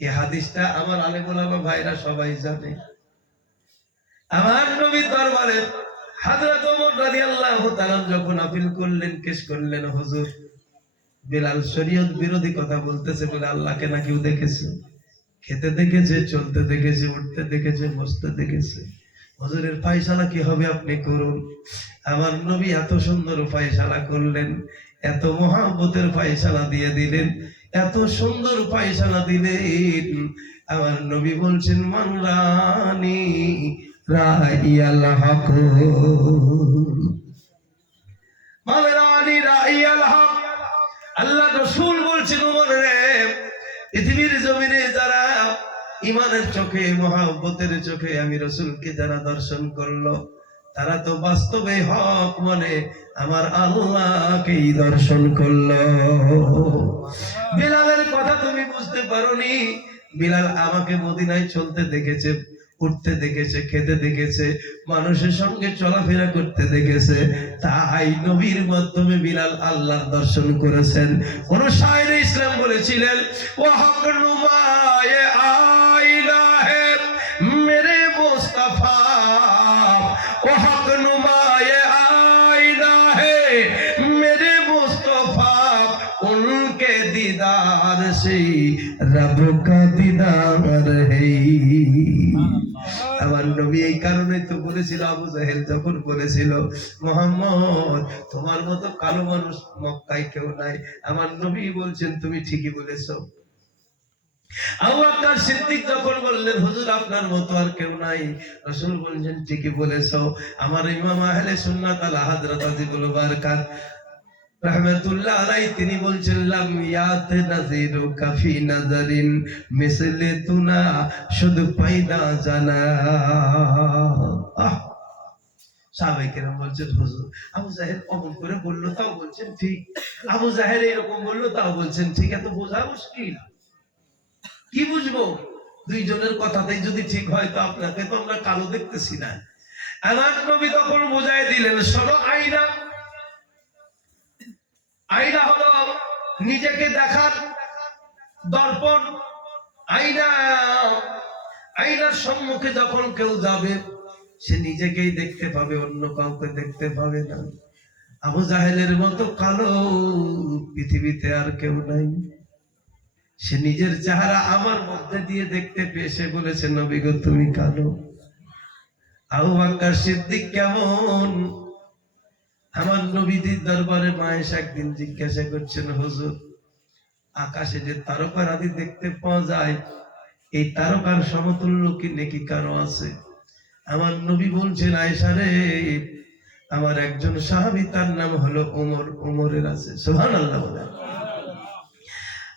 এই হাদিসটা আমার আলেম ওলামা ভাইরা সবাই জানে। আমার নবীর দরবারে হযরত ওমর রাদিয়াল্লাহু তাআলা যখন আপিল করলেন, কেস করলেন, হুজুর, বিলাল শরীয়ত বিরোধী কথা বলতেছে বলে আল্লাহকে নাকিও দেখেছে, খেতে দেখেছে, চলতে দেখেছে, উঠতে দেখেছে, বসতে দেখেছে। হুজুরের ফায়সালা কি হবে আপনি করুন। আমার নবী এত সুন্দর ফায়সালা করলেন, এত মহব্বতের ফায়সালা দিয়ে দিলেন, এত সুন্দর ফায়সালা দিলেন। আমার নবী বলছেন, মান রানি রাইয়াল হক, মান রানি রাইয়াল হক। আল্লাহ রাসূল বলছেন, ওমর রে, পৃথিবীর জমিনে যারা ইমানের চোখে, মহব্বতের চোখে আমি রাসূলকে যারা দর্শন করলো, তারা তো বাস্তবে হক মানে আমার আল্লাহকেই দর্শন করলো। বিলালের কথা তুমি বুঝতে পারোনি। বিলাল আমাকে মদিনায় চলতে দেখেছে, উঠতে দেখেছে, খেতে দেখেছে, মানুষের সঙ্গে চলাফেরা করতে দেখেছে, তাই নবীর মাধ্যমে বিলাল আল্লাহর দর্শন করেছেন। কোন শায়ের ইসলাম বলেছিলেন, ও হক নুমায়ে আইনা হে মেরে মুস্তাফা, ও হক নুমায়ে আইনা হে মেরে মুস্তাফা, উনকে दीदार से रब का दीदार है। আমার নবী এই কারণে তো বলেছিল, আবু জাহেল যখন বলেছিল, মুহাম্মদ তোমার মতো কালো মানুষ মক্কায় কেউ নাই, আমার নবী বলছেন তুমি ঠিকই বলেছো। আবু বকর সিদ্দিক যখন বললেন, হুজুর আপনার মতো আর কেউ নাই, রাসূল বলছেন ঠিকই বলেছো। আমার ইমাম আহলে সুন্নাত আলা হযরত আজিবুল বারকাত রাহমাতুল্লাহ আলাইহি তিনি বলছেন, লাম ইয়াত নাযিরু কাফি নাযারিন মিসলে তুনা শুধু পায়দা জানা। সাহাবায়ে কেরাম বলছেন, হুজুর আবু জাহেল অমন করে বললো তাও বলছেন ঠিক, আবু জাহেল এরকম বললো তাও বলছেন ঠিক, এত বোঝা মুশকিল। কি বুঝবো? দুইজনের কথাতেই যদি ঠিক হয়, তো আপনাকে তো আমরা কালো দেখতেছি না। আমার নবী তখন বুঝাই দিলেন, শোনো, আয়না, আয়না হলো নিজেকে দেখার দর্পণ। আয়না, আয়নার সম্মুখে যখন কেউ যাবে, সে নিজেকেই দেখতে পাবে, অন্য কাউকে দেখতে পাবে না। আবু জাহেলের মতো কালো পৃথিবীতে আর কেউ নাই। সে নিজের চেহারা আমার মধ্যে দিয়ে দেখতে পেয়ে সে বলেছে, নবী গো তুমি কালো। আবু বকর সিদ্দিক কেমন? আমার নবীজির দরবারে মায়েশা একদিন জিজ্ঞাসা করছেন, হুজুর আকাশে যে তারকা রাজি দেখতে পাওয়া যায়, এই তারকার সমতুল্য কি নেকি কারো আছে? আমার নবী বলছেন, আয়েশা রে, আমার একজন সাহাবী তার নাম হলো ওমর, ওমরের আছে। সুবহানাল্লাহ বলেন।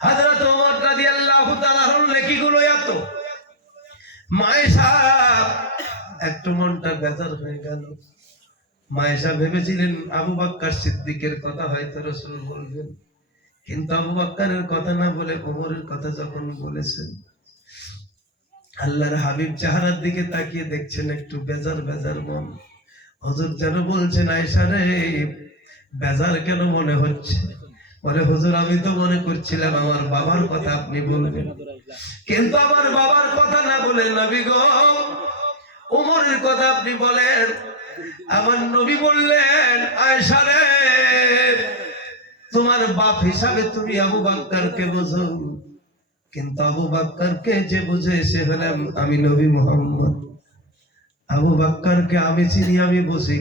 হযরত ওমর রাদিয়াল্লাহু তাআলার নেকিগুলো এত। মায়েশা একটু মনটা বেজার হয়ে গেল। মায়েশা ভেবেছিলেন আবু বকর সিদ্দিকের কথা হয়তো রাসূল বলবেন, কিন্তু আবু বকরের কথা না বলে ওমরের কথা যখন বলেছেন, আল্লাহর হাবিব চেহারার দিকে তাকিয়ে দেখছেন একটু বেজার বেজার মন। হুজুর যেন বলছেন, আয়েশা রে, বেজার কেন মনে হচ্ছে? বলে, হুজুর আমি তো মনে করছিলাম আমার বাবার কথা আপনি বলবেন, কিন্তু আমার বাবার কথা না বলে নবী গো ওমরের কথা আপনি বলেন। আমার নবী বললেন, আয়েশা রে, তোমার বাপ হিসাবে তুমি আবু বকরকে বোঝো, কিন্তু আবু বকরকে যে বুঝে সে হলাম আমি নবী মুহাম্মদ। আবু বকরকে আমি চিনি, আমি বুঝি।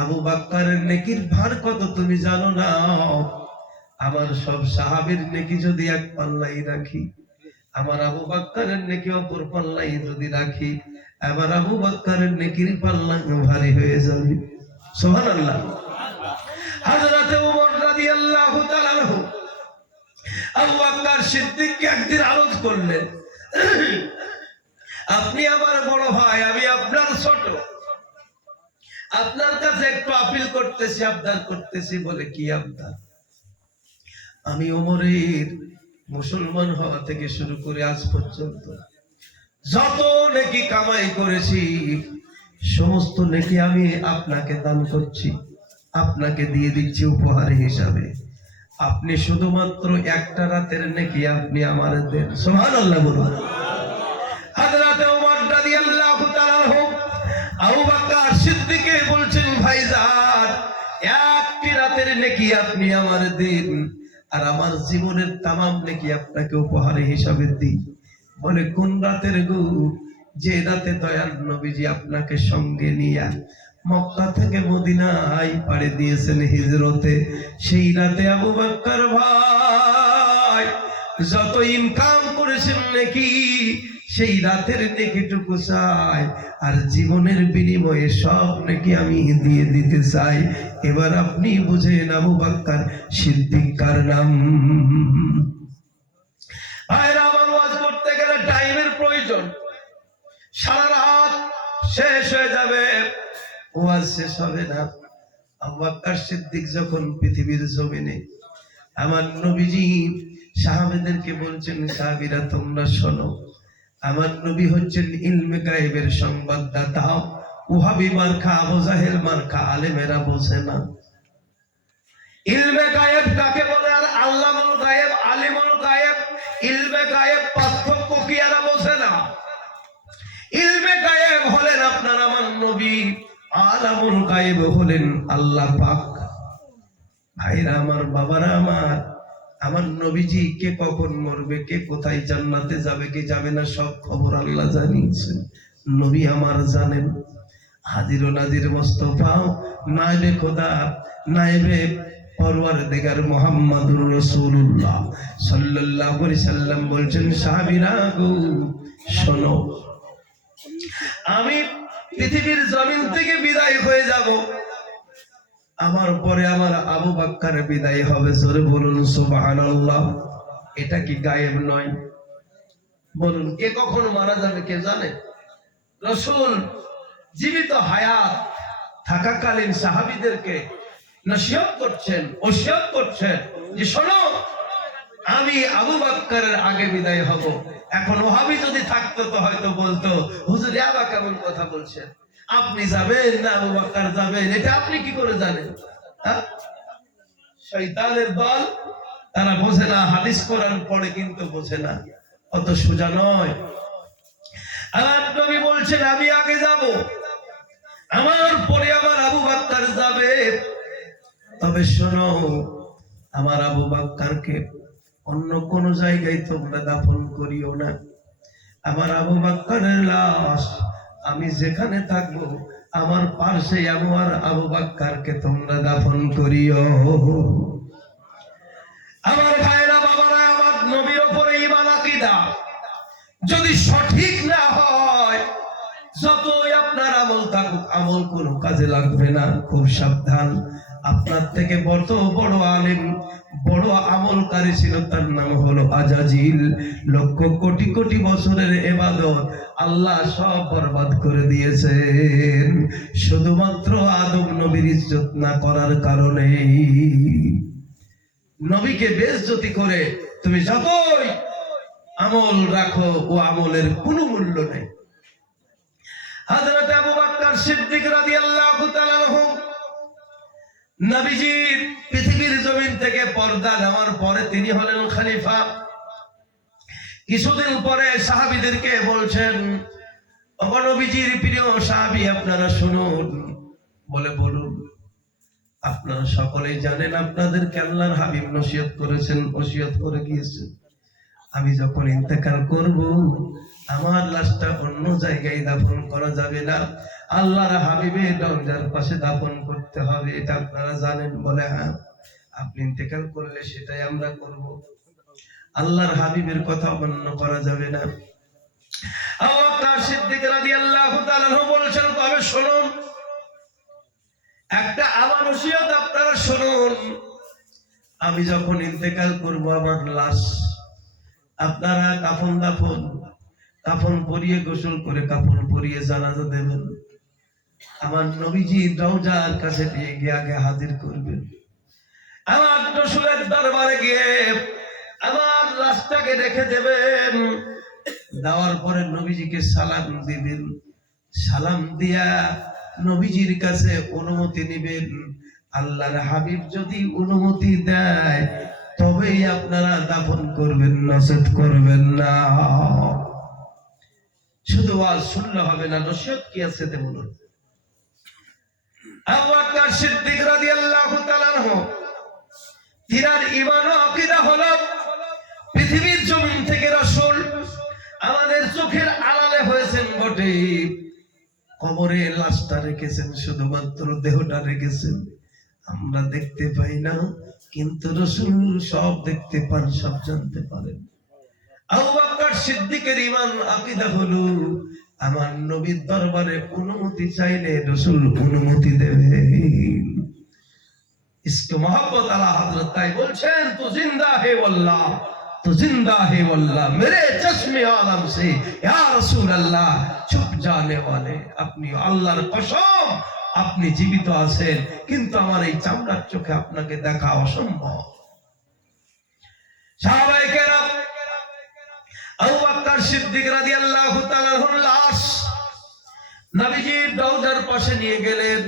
আবু বকরের নেকির ভার কত তুমি জানো না? আমার সব সাহাবীর নেকি যদি এক পাল্লাই রাখি, আমার আবু বকরের নেকি অপর পাল্লাই যদি রাখি, আমার আবু বকরের নেকির পাল্লা ভারী হয়ে যাবে। সুবহানাল্লাহ। হযরত ওমর রাদিয়াল্লাহু তাআলা আনহু আবু বকর সিদ্দিককে একদিন আরজ করলেন, আপনি আমার বড় ভাই, আমি আপনার ছোট, আপনার কাছে একটু আপিল করতেছি, আবদার করতেছি। বলে, কি আবদার? আমি ওমরের মুসলমান হওয়া থেকে শুরু করে আজ পর্যন্ত যত নেকি কামাই করেছি, সমস্ত নেকি আমি আপনাকে দান করছি, আপনাকে দিয়ে দিচ্ছি উপহার হিসাবে। আপনি শুধুমাত্র একটা রাতের নেকি আপনি আমার দেন। সুবহানাল্লাহ বলুন। হযরত ওমর রাদিয়াল্লাহু তাআলা আনহু আবু বকর সিদ্দিককে বলছেন, ভাইজান, একটি রাতের নেকি আপনি আমার দিন, আর আমার জীবনের তামাম নেকি আপনাকে উপহার হিসাবে দিই। বলে, কোন রাতের গো? যে রাতে দয়াল নবীজি আপনাকে সঙ্গে নিয়ে মক্কা থেকে মদিনায় পাড়ি দিয়েছেন হিজরতে, সেই রাতে আবু বকর ভাই যত ইনকাম করেছেন নাকি সেই রাতের নেকিটুকু চাই, আর জীবনের বিনিময়ে সব নাকি আমি দিয়ে দিতে চাই। এবার আপনি বুঝেন আবু বকর সিদ্দিক কার নাম। ভাইরা আমার, ওয়াজ করতে গেলে টাইমের প্রয়োজন, সারা রাত শেষ হয়ে যাবে, ওয়াজ শেষ হবে না। আবু বকর সিদ্দিক যখন পৃথিবীর জমিনে, আমার নবীজি সাহাবীদেরকে বলছেন, সাহাবীরা তোমরা শোনো, আমার নবী হচ্ছেন ইলমে গায়েবের সংবাদদাতা। ওয়াহাবি মার্কা, আবু জাহেল মার্কা আলেমেরা বোঝে না ইলমে গায়েব কাকে বলে, আর আল্লামুল গায়েব, আলিমুল গায়েব, ইলমে গায়েব পার্থক্য কি এরা বোঝে না। ইলমে গায়েব হলেন আপনার আমার নবী, আলামুল গায়েব হলেন আল্লাহ পাক। ভাইরা আমার, বাবারা আমার নবীজি কে কখন মরবে, কে কোথায় জান্নাতে যাবে, কে যাবে না, সব খবর আল্লাহ জানিয়েছেন, নবী আমার জানেন। হাজির ও নাজির মোস্তফা নায়েবে খোদা, নায়েবে পরওয়ারদিগার মুহাম্মাদুর রাসূলুল্লাহ সাল্লাল্লাহু আলাইহি সাল্লাম বলছেন, সাহাবীরা গো শোনো, আমি পৃথিবীর জমিন থেকে বিদায় হয়ে যাব, আমার পরে আমার আবু বকর বিদায় হবে। জোরে বলুন সুবহানাল্লাহ। এটা কি গায়েব নয়? বলুন, কে কখন মারা যাবে কে জানে? রাসূল জীবিত হায়াত থাকাকালীন সাহাবীদেরকে নসিহত করছেন, ওসিয়ত করছেন যে শোনো, আমি আবু বকরের আগে বিদায় হব। এখন ওহাবি যদি থাকতো তো হয়তো বলতো, হুজুর আবার কেমন কথা বলছেন, আপনি যাবেন না আবু বকর যাবেন, এটা আপনি কি করে জানেন? শয়তানের দল, তারা বোঝে না, হাদিস কোরআন পড়ে কিন্তু বোঝে না, অত সোজা নয়। আমার নবী বলছেন, আমি আগে যাব, আমার পরে আমার আবু বকর যাবে। তবে শোনো, আমার আবু বকরকে অন্য কোন জায়গায় তোমরা দাফন করিও না। আমার আবু বকরের লাশ আমি যেখানে থাকবো, আমার পাশে আমার আবু বকরকে তোমরা দাফন করিও। আমার ভাইরা, বাবারা, আমার নবীর উপরে ঈমান আকীদা যদি সঠিক না হয়, যতই আপনার আমল থাকুক, আমল কোনো কাজে লাগবে না। খুব সাবধান। আপনার থেকে বড় আলেম, বড় আমলকারী ছিল, তার নাম হলো আজাজিল। লক্ষ কোটি কোটি বছরের ইবাদত আল্লাহ সব বরবাদ করে দিয়েছেন শুধুমাত্র আদম নবীর ইজ্জত না করার কারণে। নবীকে বেইজ্জতি করে তুমি যতই আমল রাখো, ও আমলের কোনো মূল্য নেই। হযরত আবু বকর সিদ্দিক রাদিয়াল্লাহু তাআলা আনহু নবীজির পৃথিবীর জমিন থেকে পর্দা নেওয়ার পরে তিনি হলেন খলিফা। কিছুদিন পরে সাহাবীদেরকে বলছেন, ওগো নবীজির প্রিয় সাহাবী, আপনারা শুনুন। বলে, বলুন। আপনারা সকলেই জানেন আপনাদেরকে আল্লাহর হাবিব নসিহত করেছেন, ওসিয়ত করে গিয়েছেন, আমি যখন ইন্তেকাল করব আমার লাশটা অন্য জায়গায় দাফন করা যাবে না, আল্লাহর হাবিবের রওজার পাশে দাফন করতে হবে, এটা আপনারা জানেন। বলে, হ্যাঁ, আপনি ইন্তেকাল করলে সেটাই আমরা করব, আল্লাহর হাবিবের কথা অমান্য করা যাবে না। আবু বকর সিদ্দিক রাদিয়াল্লাহু তাআলা বলছেন, তবে শুনুন, একটা আমার ওসিয়ত আপনারা শুনুন। আমি যখন ইন্তেকাল করব আমার লাশ আপনারা কাফন পরিয়ে, গোসল করে কাফন পরিয়ে জানাজা দেবেন, আমার নবীজির রওজার কাছে নিয়ে গিয়ে আগে হাজির করবেন। আমার রাসূলের দরবারে গিয়ে আমার লাশটাকে রেখে দেবেন। দেওয়ার পরে নবীজিকে সালাম দিবেন। সালাম দিয়া নবীজির কাছে অনুমতি নেবেন। আল্লাহর হাবিব যদি অনুমতি দেয় তবেই আপনারা দাফন করবেন, নসিহত করবেন না। শুধু ওয়াজ শুনলে হবে না, নসিহত কি আছে তে বলুন। আবু বকর সিদ্দিক রাদিয়াল্লাহু তাআলা আনহু তিনার ঈমান ও আকীদা হলো পৃথিবীর জমিন থেকে রাসূল আমাদের চোখের আড়ালে হয়েছেন বটে, কবরে লাশটা রেখেছেন, শুধুমাত্র দেহটা রেখেছেন, আমরা দেখতে পাই না, কিন্তু রাসূল সব দেখতে পান, সব জানতে পারেন। আবু বকর সিদ্দিকের ঈমান আকীদা হলো আমার নবীর দরবারে অনুমতি চাইলে রাসূল অনুমতি দেবেন। ইসকে মোহব্বত আলা হযরত তাই বলছেন, তো জিন্দা হে আল্লাহ, তো জিন্দা হে আল্লাহ, মেরে চশমে আলম সে ইয়া রাসূল আল্লাহ চুপ জানে ওয়ালে, আপনি আল্লাহর কসম আপনি জীবিত আছেন, কিন্তু আমার এই চামড়ার চোখে আপনাকে দেখা অসম্ভব। সাহাবায়ে কেরাম আবু বকর সিদ্দিক রাদিয়াল্লাহু তাআলা আনহুর লাশ নবীজির রওজার পাশে নিয়ে গেলেন।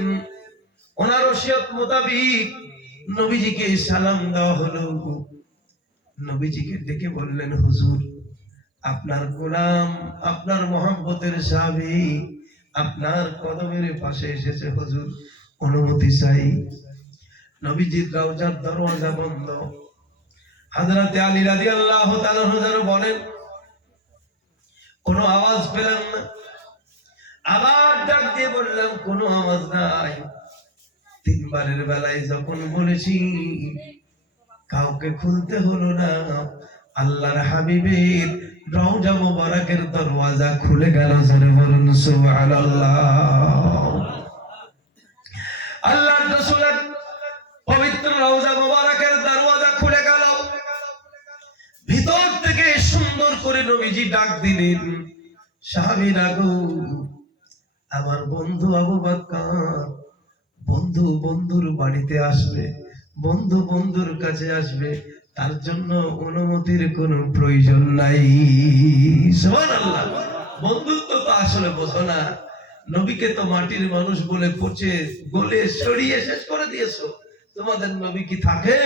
ওনার ওসিয়ত মোতাবেক নবীজিকে সালাম দেওয়া হলো। নবীজিকে ডেকে বললেন, হুজুর, আপনার গোলাম, আপনার মহব্বতের সাহাবী আপনার কদমের পাশে এসেছে, হুজুর অনুমতি চাই। নবীজির রওজার দরওয়াজা বন্ধ। হযরত আলী রাদিয়াল্লাহু তাআলা আনহু বলেন, কোনো আওয়াজ পেলাম না। আবার ডাক দিয়ে বললাম, কোনো আওয়াজ নাই। তিনবারের বেলায় যখন বলেছি কাউকে খুলতে হলো না, আল্লাহর হাবিবের রওজা মোবারকের দরওয়াজা খুলে গেল। জোরে বলুন সুবহানাল্লাহ। আল্লাহর রাসূলের পবিত্র রওজা মোবারকের দরওয়াজা খুলে গেল। ভিতর থেকে সুন্দর করে নবীজি ডাক দিলেন, সাহাবীরা গো, আমার বন্ধু আবু বকর, বন্ধু বন্ধুর বাড়িতে আসবে, বন্ধু বন্ধুর কাছে আসবে, তার জন্য অনুমতির কোনো প্রয়োজন নাই। সুবহানাল্লাহ। বন্ধুত্ব তো আসলে বোঝো না, নবীকে তো মাটির মানুষ বলে পচে গলে সরিয়ে শেষ করে দিয়েছো। তোমাদের নবী কি থাকে?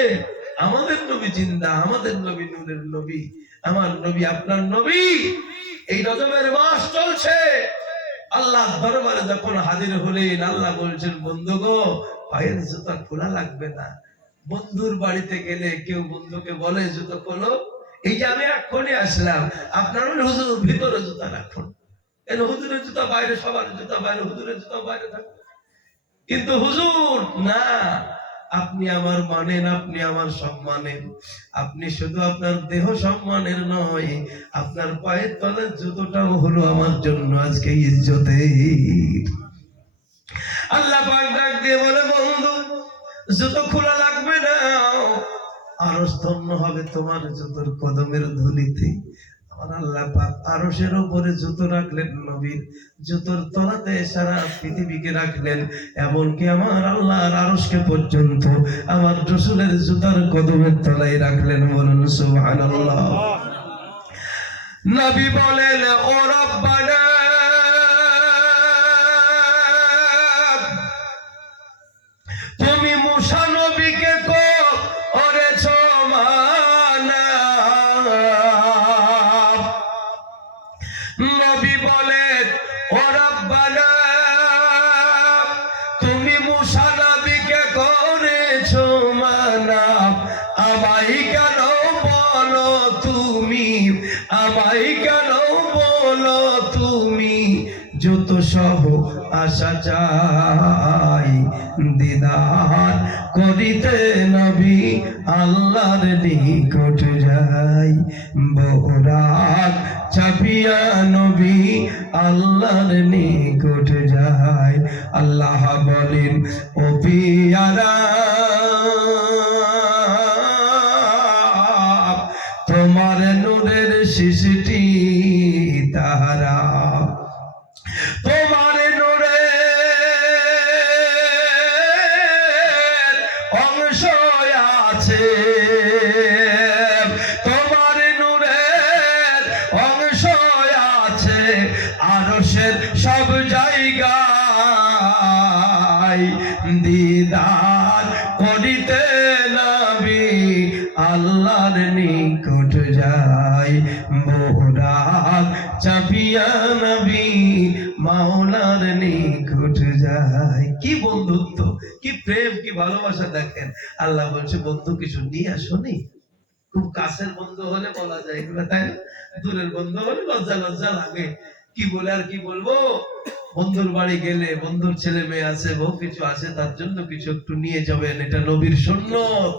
আমাদের নবী জিন্দা, আমাদের নবী নূরের নবী, আমার নবী আপনার নবী। এই রজবের মাস চলছে, আল্লাহ দরবারে যখন হাজির হলেন, আল্লাহ বলছেন, বন্ধু গো, পায়ের জুতা খোলা লাগবে না। বন্ধুর বাড়িতে গেলে কেউ বন্ধুকে বলে জুতো খোলো, এই যে আমি এক্ষুনি আসলাম, আপনার হুজুর ভিতরে জুতা রাখুন, কেন হুজুরের জুতা বাইরে, সবার জুতা বাইরে, হুজুরের জুতা বাইরে থাকুন। কিন্তু হুজুর না, আপনি আমার মানেন, আপনি আমার সম্মানের, আপনি শুধু আপনার দেহ সম্মানের নয়, আপনার পায়ের তলের জুতোটাও হলো আমার জন্য আজকে ইজ্জতের। আল্লাহ পাক ডাক দিয়ে বলে, বন্ধু জুতো খোলা লাগবে না, আরশ ধন্য হবে তোমার জুতোর কদমের ধুলিতে। আমার আল্লাহ পাক আরশের উপরে জুতো রাখলেন, নবীর জুতোর তলাতে সারা পৃথিবীকে রাখলেন, এমনকি আমার আল্লাহর আরশকে পর্যন্ত আমার রাসূলের জুতার কদমের তলায় রাখলেন। বলুন সুবহানাল্লাহ। নবী বলেন, ও রব্বানা, তুমি মুসা নবীকে করেছ মানা। নবী বলেন, ও রব্বানা, তুমি মুসা নবীকে করেছ মানা, আমায় কেন বলো তুমি, আমায় কেন বলো তুমি, যত সহ আশা চাই দিদার করিতে নবী আল্লাহর নিকট যাই। বরাক চাপিয়া নবী আল্লাহর নিকট যাই। আল্লাহ বলেন, ও পিয়ারা, তোমার নূরের সৃষ্টি তাহারা, তোমার নূরের অংশ আছে, তোমার নূরের অংশ আছে আরশের সব জায়গায়। দিদার করিতে নবী আল্লাহর নিকট যাই। বরাক চাপিয়া নবী মাওলার নিকট যাই। কি বন্ধুত্ব, কি প্রেম, কি ভালোবাসা দেখেন। আল্লাহ বলছে, বন্ধু কিছু নিয়ে আসনি। খুব কাছের বন্ধু হলে বলা যায় এগুলো, তাই না? দূরের বন্ধু হলে লজ্জা লজ্জা লাগে, কি বলে আর কি বলবো। বন্ধুর বাড়ি গেলে, বন্ধুর ছেলে মেয়ে আছে, বহু কিছু আছে, তার জন্য কিছু একটু নিয়ে যাবেন, এটা নবীর সুন্নাত।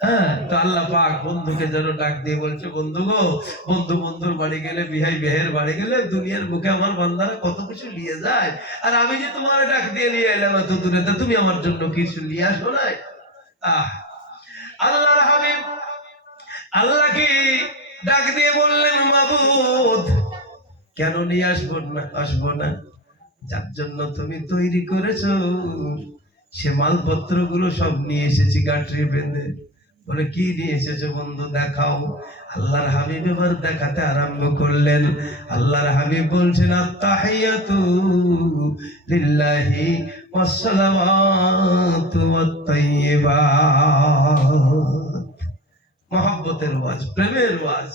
হ্যাঁ, তো আল্লাহ পাক বন্ধুকে যেন ডাক দিয়ে বলছে, বন্ধু গো, বন্ধু বন্ধুর বাড়ি গেলে, বিহাই বেহের বাড়ি গেলে দুনিয়ার বুকে আমার বান্দারা কত কিছু নিয়ে যায়, আর আমি যে তোমার ডাক দিয়ে নিয়ে এলাম এত দূরে, তা তুমি আমার জন্য কিছু নিয়ে আসো নাই? আল্লাহর হাবিব আল্লাহকে ডাক দিয়ে বললেন, মাবুদ, কেন নিয়ে আসবো না? যার জন্য তুমি তৈরি করেছো সে মালপত্র গুলো সব নিয়ে এসেছি গাঁটরি বেঁধে। বলে, কি নিয়ে এসেছো বন্ধু, দেখাও। আল্লাহর হাবিব এবার দেখাতে আরম্ভ করলেন। আল্লাহর হাবিব বলছেন, আত্তাহিয়াতু লিল্লাহি ওয়াসসালাওয়াতু ওয়াত-তাইয়্যিবাত। মহব্বতের ওয়াজ, প্রেমের ওয়াজ।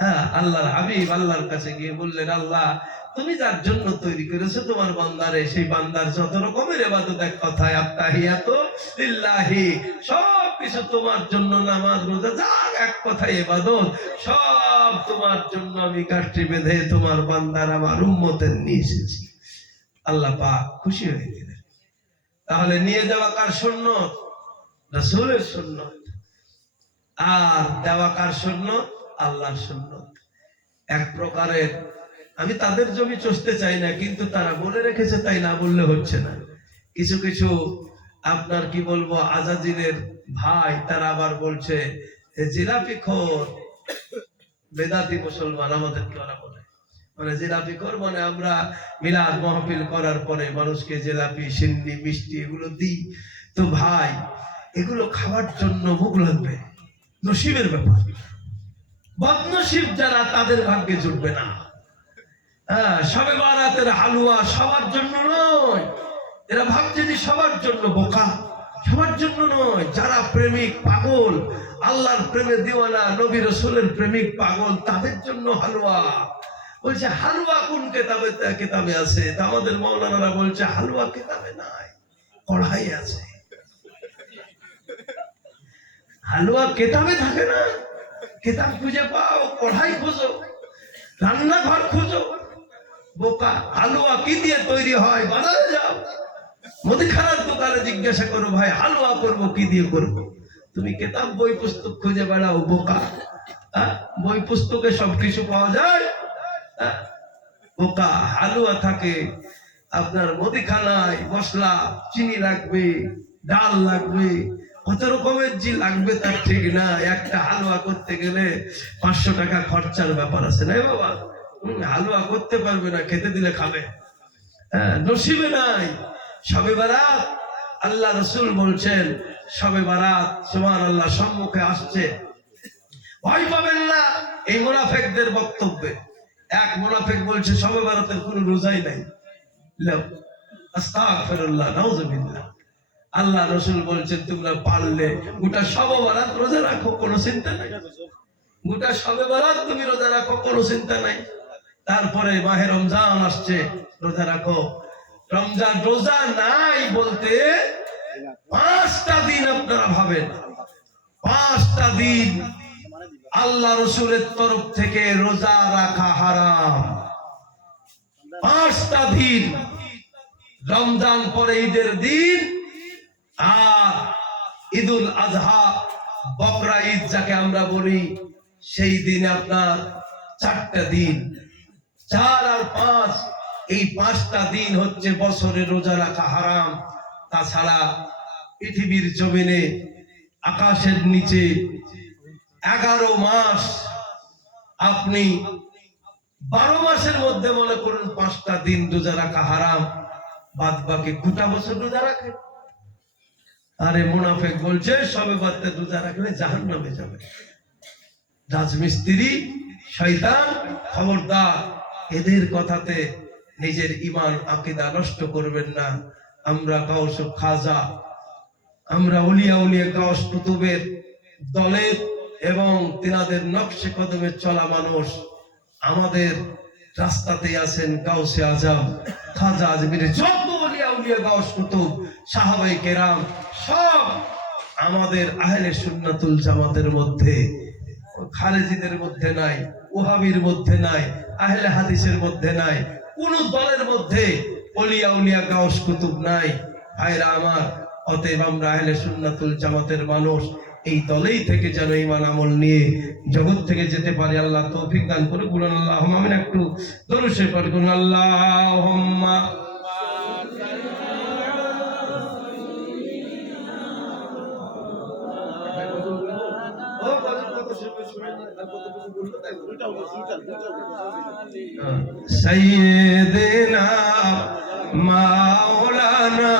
হ্যাঁ, আল্লাহর হাবিব আল্লাহর কাছে গিয়ে বললেন, আল্লাহ, তুমি যার জন্য তৈরি করেছো তোমার বান্দারে, সেই বান্দার যত রকমের ইবাদত এক কথায় আত্তাহিয়াতু লিল্লাহি, সব কিছু তোমার জন্য, নামাজ রোজা যা এক কথায় ইবাদত, সব তোমার জন্য আমি গাঁটরি বেঁধে তোমার বান্দার আমার উম্মতের নিয়ে এসেছি। আল্লাহ পাক খুশি হয়ে গেলেন। তাহলে নিয়ে যাওয়া কার সুন্নত? রাসূলের সুন্নত। আর দেওয়া কার সুন্নত? আল্লাহর সুন্নত। এক প্রকারের, আমি তাদের জমি চষতে চাই না, কিন্তু তারা বলে রেখেছে তাই না বললে হচ্ছে না। কিছু কিছু আপনার কি বলবো আজাজিরের ভাই, তারা আবার বলছে জিলাপি খোর বেদাতি মুসলমান, আমাদেরকে ওরা বলে, মানে জিলাপি খোর, মানে আমরা মিলাদ মাহফিল করার পরে মানুষকে জিলাপি, সিন্নি, মিষ্টি এগুলো দিই। তো ভাই, এগুলো খাওয়ার জন্য মুখ লাগবে, নসিবের ব্যাপার। বদনসিব যারা, তাদের ভাগ্যে জুটবে না। হ্যাঁ, সবে বারাতের হালুয়া সবার জন্য নয়। এরা ভাবছে যে সবার জন্য, বোকা, সবার জন্য নয়। যারা প্রেমিক পাগল, আল্লাহর প্রেমে দিওয়ানা, নবী রাসূলের প্রেমিক পাগল, তাদের জন্য হালুয়া। বলছে হালুয়া কোন কিতাবে আছে? তা আমাদের মাওলানারা বলছে হালুয়া কিতাবে নাই, কড়াই আছে। হালুয়া কিতাবে থাকে না, কিতাব খুঁজে পাও, কড়াই খোঁজো, রান্নাঘর খোঁজো। বোকা, হালুয়া কি দিয়ে তৈরি হয়? বাজারে যাও, মুদিখানার দোকানে জিজ্ঞাসা করো, ভাই হালুয়া করব কি দিয়ে করব? তুমি কিতাব বই পুস্তক খুঁজে বেড়াও, বোকা। বই পুস্তকে সবকিছু পাওয়া যায়? বোকা, হালুয়া থাকে আপনার মুদিখানায়, মশলা চিনি লাগবে, ডাল লাগবে, কত রকমের জি লাগবে তার ঠিক না। একটা হালুয়া করতে গেলে 500 টাকা খরচার ব্যাপার আছে না বাবা। হালুয়া করতে পারবে না, খেতে দিলে খাবে, নসিবে নাই। শবে বারাত আল্লাহ রসুল বলছেন, শবে বারাত সুবহানাল্লাহ সম্মুখে আসছে, ভয় পাবেন না। এই মুনাফিকদের বক্তব্যে এক মুনাফিক বলছে শবে বারাতের কোনো রোজাই নাই। আস্তাগফিরুল্লাহ, নাউযুবিল্লাহ। আল্লাহ রসুল বলছেন তোমরা পারলে গোটা শবে বারাত রোজা রাখো, কোনো চিন্তা নাই। গোটা শবে বারাত তুমি রোজা রাখো, কোনো চিন্তা নাই। তারপরে মাহে রমজান আসছে, রোজা রাখো। রমজান রোজা নাই বলতে 5টা দিন আপনারা ভাবেন, 5টা দিন আল্লাহ রসুলের তরফ থেকে রোজা রাখা হারাম। 5টা দিন, রমজান পরে ঈদের দিন আর ঈদুল আজহা বকরা ঈদ যাকে আমরা বলি, সেই দিনে আপনার 4টা দিন, 4 আর 5, এই 5টা দিন হচ্ছে বছরে রোজা রাখা হারাম। তাছাড়া পৃথিবীর জমিনে আকাশের নিচে 11 মাস, আপনি 12 মাসের মধ্যে মনে করুন 5টা দিন রোজা রাখা হারাম, বাদ বাকি গোটা বছর রোজা রাখে। আরে মুনাফিক বলছে শবে বারাতে রোজা রাখলে জাহান্নামে যাবে। রাজমিস্ত্রি, শয়তান, খবরদার এদের কথাতে নিজের ঈমান আকীদা নষ্ট করবেন না। আমরা গাউস খাজা, আমরা উলিয়া উলিয়া গাউস কুতুবের দলের এবং তিনাদের নকশে কদমে চলা মানুষ। আমাদের রাস্তাতে আছেন গাউসে আজম, খাজা আজমিরের যত উলিয়া উলিয়া গাউস কুতুব, সাহাবায়ে কেরাম, সব আমাদের আহলে সুন্নাতুল জামাতের মধ্যে, খারেজিদের মধ্যে নাই, ওহাবির মধ্যে নাই, আহলে হাদিসের মধ্যে নাই, কোন দলের মধ্যে ওলিয়া উলিয়া গাউস কুতুব নাই। ভাইরা আমার, অতএব আমরা আহলে সুন্নাতুল জামাতের মানুষ, এই দলেই থেকে যেন ঈমান আমল নিয়ে জগৎ থেকে যেতে পারি। আল্লাহ তৌফিক দান করুন। বলুন আল্লাহুম্মা আমিন। একটু দরুদ শরীফ পাঠ করুন। আল্লাহুম্মা সাইয়্যিদিনা মাওলানা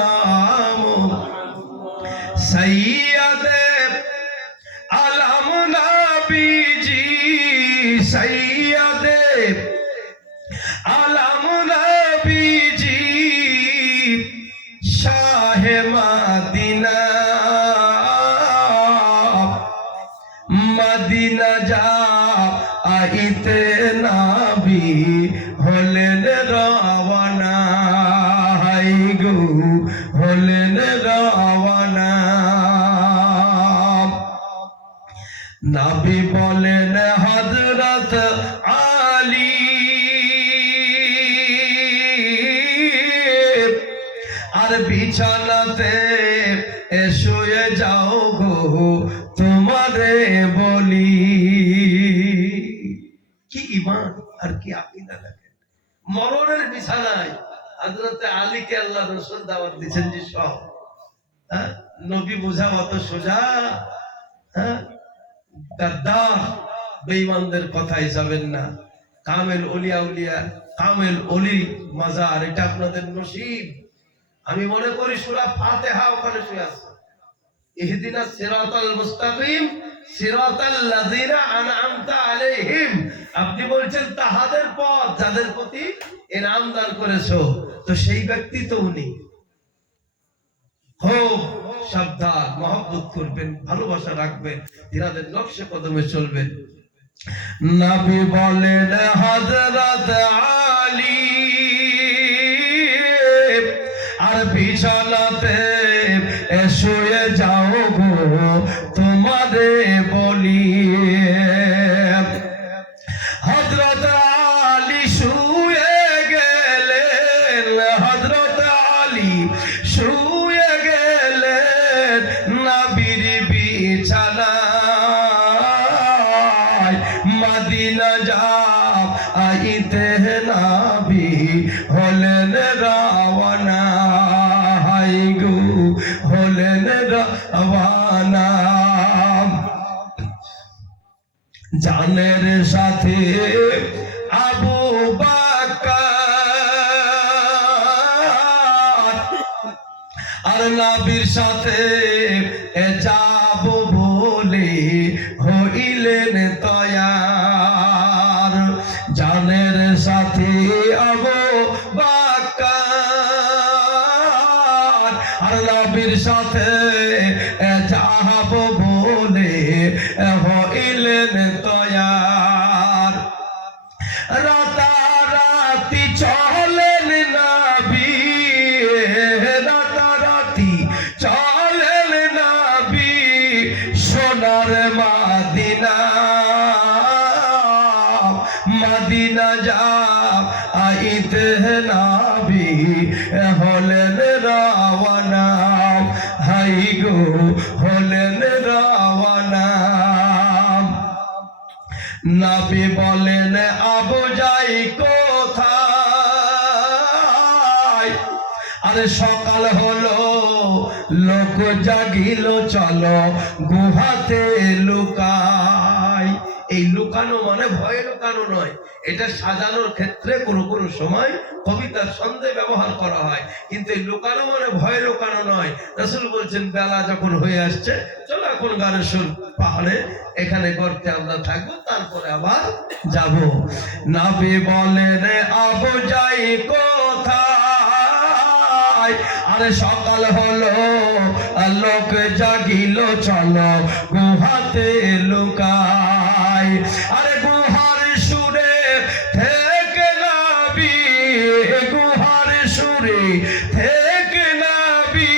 সাইয়্যিদে আলম নবীজি, সাইয়্যিদে আলম নবীজি, শাহে মদিনা, মদিনা যা আইতে নবী হলেন রওয়ানা, হাই গো হলেন রওয়ানা। নবী বলেন হযরত আলী, আর বিছানাতে শুয়ে যাও গো তোমারে বলি। কি ঈমান আর কি আকীদা দেখেন। মরণের বিছানায় হযরত আলীকে আল্লাহ রাসূল দাওয়াত দিয়েছেন যে সব, নবী বোঝা অত সোজা? গাদ্দার বেঈমানদের কথায় যাবেন না। কামেল ওলিয়া উলিয়া, কামেল ওলি মাজার, এটা আপনাদের নসিব। আমি মনে করি সূরা ফাতিহা ওখানে শুয়ে আছে, ইহদিনাস সিরাতাল মুস্তাকিম সিরাতাল লাযিনা আনআমতা আলাইহিম। আপনি বলছেন তাহাদের পথ যাদের প্রতি ইনাম দান করেছো, তো সেই ব্যক্তি তো উনি। খুব সাবধান, মহব্বত করবেন, ভালোবাসা রাখবেন, তিনাদের নকশে কদমে চলবেন। নবী বলেন হযরত আলী, আর বিছানাতে শুয়ে যাও গো তোমারে বলি। হযরত আলী শুয়ে গেলেন, হযরত আলী শুয়ে গেলেন নবীর বিছানায়, মদিনা যাইতে নবী হলেন রওয়ানা, হাই জানের সাথে আবু বকর আর নবীর সাথে যাব বলে হইলেন তয়ার। জানের সাথে আবু বকর আর নবীর সাথে যাব বলে হইলেন তয়ার। রাতারাতি চলেন নবী, রাতারাতি চলেন নবী সোনার মদিনা। মদিনা যাইতে নবী হলেন রওয়ানা, হাই গো হলেন রওয়ানা। নবী বলেন আবু যাই কোথায়? আরে সকাল হলো লোক জাগিল, চলো গুহাতে লুকাই। এই লুকানো মানে ভয়ে লুকানো নয়, এটা সাজানোর ক্ষেত্রে কোনো কোনো সময় কবিতার ছন্দে ব্যবহার করা হয়, কিন্তু এই লুকানো মানে ভয়ে লুকানো নয়। রাসূল বলছেন বেলা যখন হয়ে আসছে, চলো এখন গানেশ্বর পাহাড়ে এখানে করতে আমরা থাকবো, তারপরে আবার যাব। নবী বলেন আবু যাই কোথায়? আরে সকাল হলো লোক জাগিল, চলো গুহাতে লুকাই। আরে গুহার সুরে থেকে নবী, গুহার সুরে থেকে নবী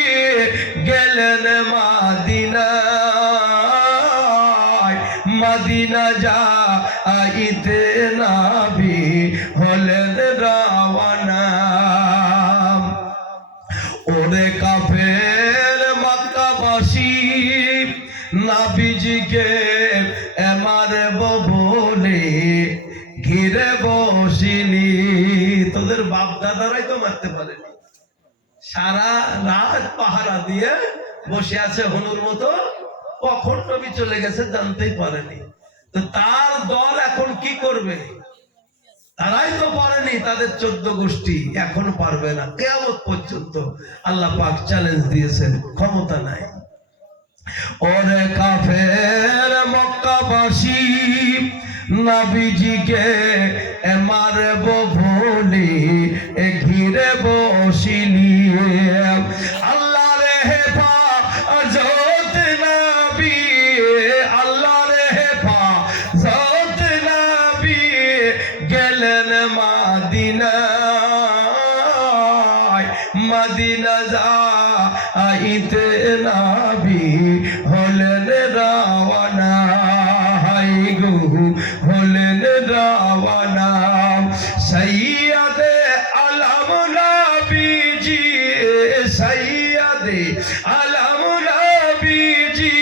গেলেন মদিনায়। মদিনা যাইতে নবী হলেন রওয়ানা। ওরে কাফের মক্কাবাসী নবীজিকে মারব বলে ঘিরে বসিনি। তোদের বাপ দাদারাই তো মারতে পারেনি, সারা রাত পাহারা দিয়ে বসে আছে হনুর মতো, কখন নবী চলে গেছে জানতেই পারেনি। তো তার দল এখন কি করবে? তারাই তো পারেনি, তাদের 14 গোষ্ঠী এখনো পারবে না কিয়ামত পর্যন্ত। আল্লাহ পাক চ্যালেঞ্জ দিয়েছেন, ক্ষমতা নাই। ওরে কাফের মক্কাবাসী নবীজিকে মারব বলে ঘিরে বসিলি। আল্লাহর হেফাজত নবী, আল্লাহর হেফাজত নবী গেলেন মদিনায়। মদিনা যাইতে নবী হলেন রওয়ানা, হাই গো হলেন রওয়ানা। সৈয়দে আলম নবীজি, সৈয়দে আলম নবীজি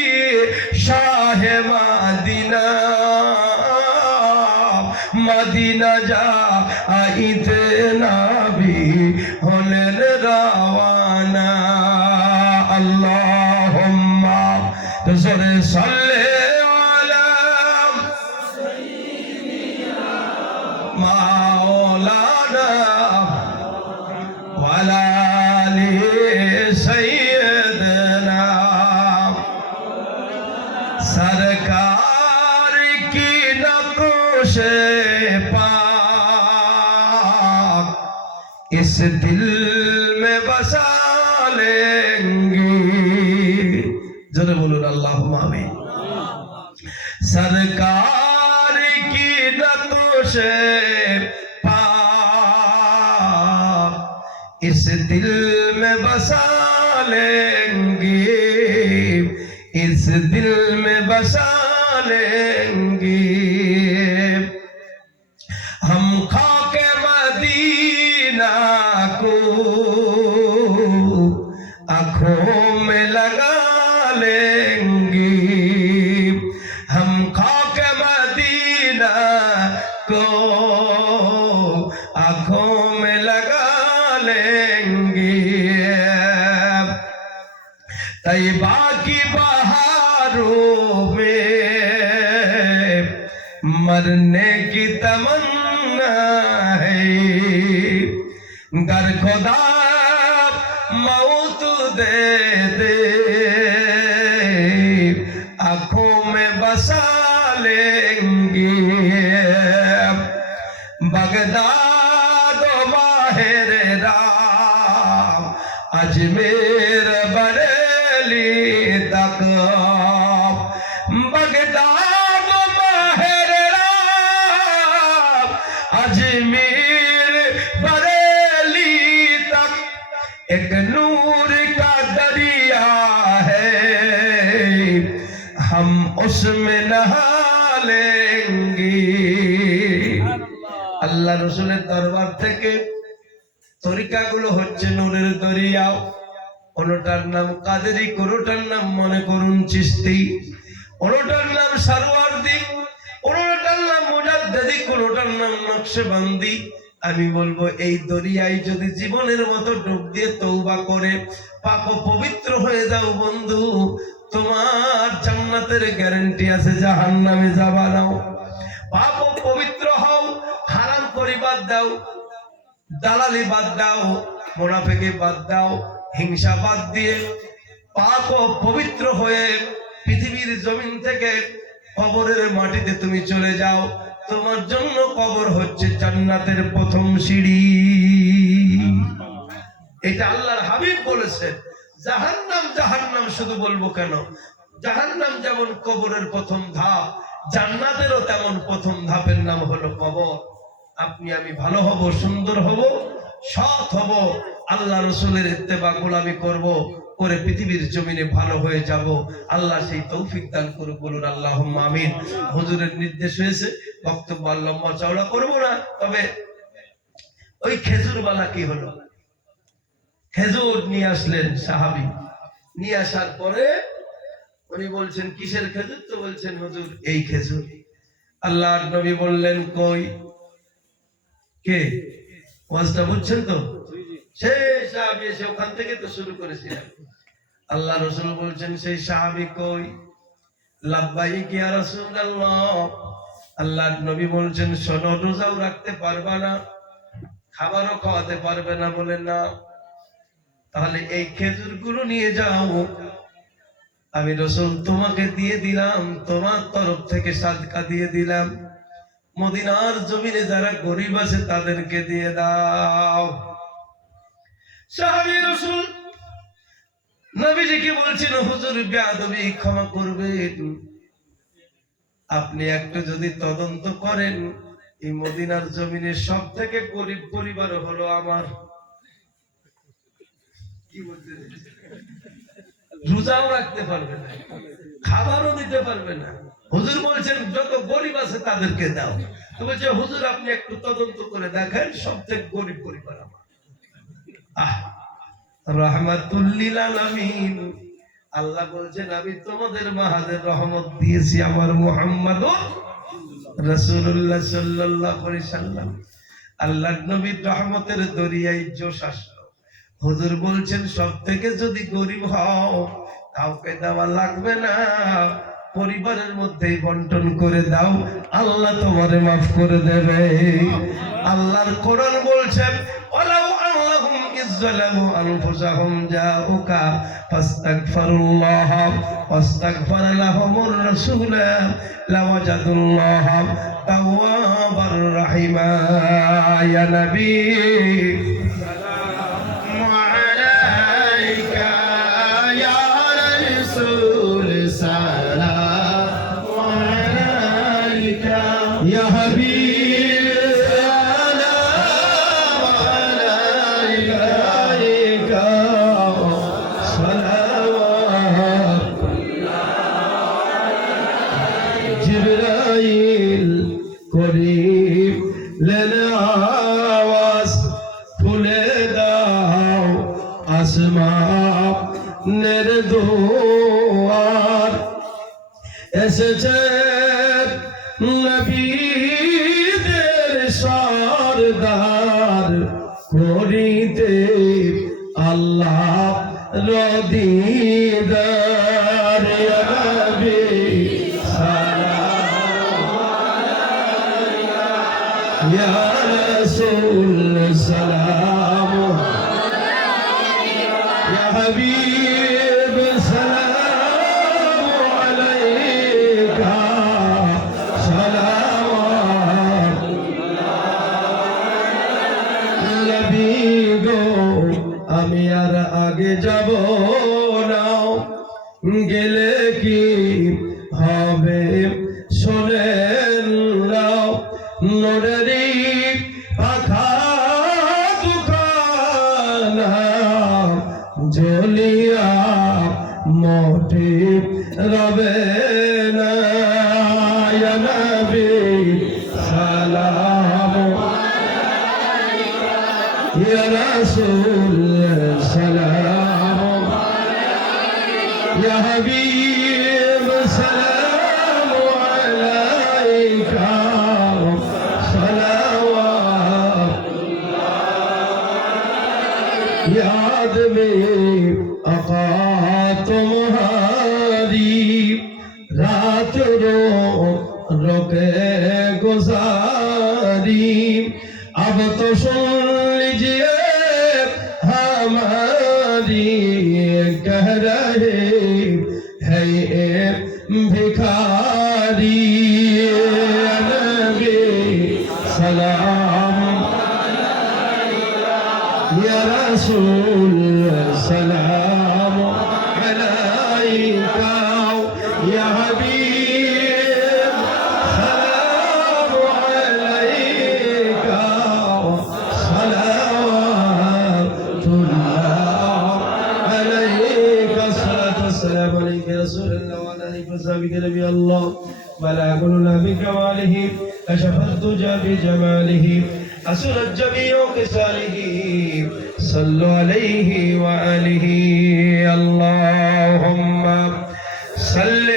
শাহে মদিনা। মদিনা যাইতে নবী হলেন রওয়ানা। আল্লাহুম্মা সাল্লি আলা মাওলানা ওয়া আলা আলি সাইয়্যিদিনা। सरकार की नक्शे पाक इस दिल में बसा लेंगे। जरा बोलो अल्लाहुम्मा आमीन। सरकार की नक्शे पाक इस दिल में बसा लेंगे, इस दिल में बसा लेंगे। हम खाके मदीना को आँखों में लगा लेंगे। हम खाके मदीना को आँखों में लगा लेंगे। तैयबा की बहारों में मरने की तमन्ना है, गर खुदा मौत दे दे आंखों में बसा लेंगे, बगदाद बाहिर राम अजमेर बरेली तक, बगदाद बाहिर राम अजमेर बरेली तक एक नूर का दरिया है, हम उसमें नहा लेंगे। আল্লাহ রসুলের দরবার থেকে তরিকাগুলো হচ্ছে নূরের দরিয়া। কোনটার নাম কাদেরি, কোনটার নাম মনে করুন চিশতি, কোনটার নাম সারওয়ার্দি, কোনটার নাম মুজাদ্দিদি, কোনটার নাম নকশবন্দি। আমি বলবো এই দরিয়ায় যদি জীবনের মতো ডুব দিয়ে তওবা করে পাক ও পবিত্র হয়ে যাও বন্ধু, তোমার জান্নাতের গ্যারান্টি আছে, জাহান্নামে যাবা না। পাক ও পবিত্র হও, হারাম করি বাদ দাও, দালালি বাদ দাও, মুনাফিকি বাদ দাও, হিংসা বাদ দিয়ে পাক ও পবিত্র হয়ে পৃথিবীর জমিন থেকে কবরের মাটিতে তুমি চলে যাও। তোমার জন্য কবর হচ্ছে জান্নাতের প্রথম সিঁড়ি। এটা আল্লাহর হাবিব বলেছেন। জাহান্নাম জাহান্নাম শুধু বলবো কেন? জাহান্নাম যেমন কবরের প্রথম ধাপ, জান্নাতেরও তেমন প্রথম ধাপের নাম হলো কবর। আপনি আমি ভালো হব, সুন্দর হব, সৎ হব, আল্লাহ রসুলের ইত্তেবা গোলামি করব, করে পৃথিবীর জমিনে ভালো হয়ে যাব। আল্লাহ সেই তৌফিক দান করুক, বলুন আল্লাহুম্মা আমিন। হুজুরের নির্দেশ হয়েছে, বক্তব্য আর লম্বা চওড়া করব না। তবে ওই খেজুরওয়ালা কি হলো, খেজুর নিয়ে আসলেন সাহাবী, নিয়ে আসার পরে উনি বলছেন কিসের খেজুর? তো বলছেন হুজুর এই খেজুর। আল্লাহর নবী বললেন কই, কে? ওয়াজটা বুঝছেন তো? সেই সাহাবী এসে ওখান থেকে তো শুরু করেছিলাম। আল্লাহ রাসূল বলছেন সেই সাহাবী কই? লাব্বাইক ইয়া রাসূলুল্লাহ। আল্লাহর নবী বলছেন শোনো, রোজাও রাখতে পারবে না, খাবারও খাওয়াতে পারবে না, বলেন না। তাহলে এই খেজুরগুলো নিয়ে যাও, আমি রাসূল তোমাকে দিয়ে দিলাম, তোমার তরফ থেকে সাদকা দিয়ে দিলাম, মদিনার জমিনে যারা গরিব আছে তাদেরকে দিয়ে দাও। সাহাবী রাসূল নবীজিকে বলছেন হুজুর বেয়াদবি ক্ষমা করবেন, আপনি একটু যদি তদন্ত করেন, এই মদিনার জমিনে সব থেকে গরিব পরিবার হলো আমার। কি বলতে রোজাও রাখতে পারবে না, খাবারও দিতে পারবে না। হুজুর বলছেন যত গরিব আছে তাদেরকে দাও। তো বলছে হুজুর আপনি একটু তদন্ত করে দেখেন, সব থেকে গরিব পরিবার আমার। রাহমাতুল লিল আলামিন। আল্লাহ বলছেন আমি তোমাদের মাঝে রহমত দিয়েছি আমার মুহাম্মদুর রাসূলুল্লাহ সাল্লাল্লাহু আলাইহি সাল্লাম। আল্লাহর নবীর রহমতের দরিয়ায় জোশ আসলো। হুজুর বলছেন সব থেকে যদি গরিব হও, কাউকে দেওয়া লাগবে না, পরিবারের মধ্যেই বন্টন করে দাও, আল্লাহ তোমারে মাফ করে দেবে। আল্লাহর কোরআন বলছেন ওয়ালাউ আল্লাহুম ইযলামু আনফুসাহুম জাউকা ফাস্তাগফিরুল্লাহ ওয়াস্তাগফারা লাহুমুর রাসূল লাওয়াজাদুল্লাহ তাওয়াবার রাহিমা। ইয়া নবী সালামু আলাইকা, ইয়া রাসূল সালামু আলাইকা, ইয়া হাবিব জিবরাইল করিম লেনে আওয়াজ খুলে দাও, আসমানের দুয়ার এসেছে নবীদের সরদার করিতে আল্লাহ রদিদার। ইয়া নবী সালাম যাবে না ইয়া নবী সালাম ইয়া রাসূল সালাম ইয়া হাবিব সালাম আলাইকা याद में आका तुम्हारी रात रो रोके गुजारी अब तो सुन लीजिए हमारी कह रहे है ये भिखारी नबी सलाम يا رسول سلام عليك يا حبيب سلام عليك صلوات الله عليك الصلاة والسلام عليك يا رسول الله وعلى آلك وصحبه نبي الله ملاك الله بكماله كشف الدجى بجماله أسرت جميع خصاله صلوا عليه وآله اللهم صل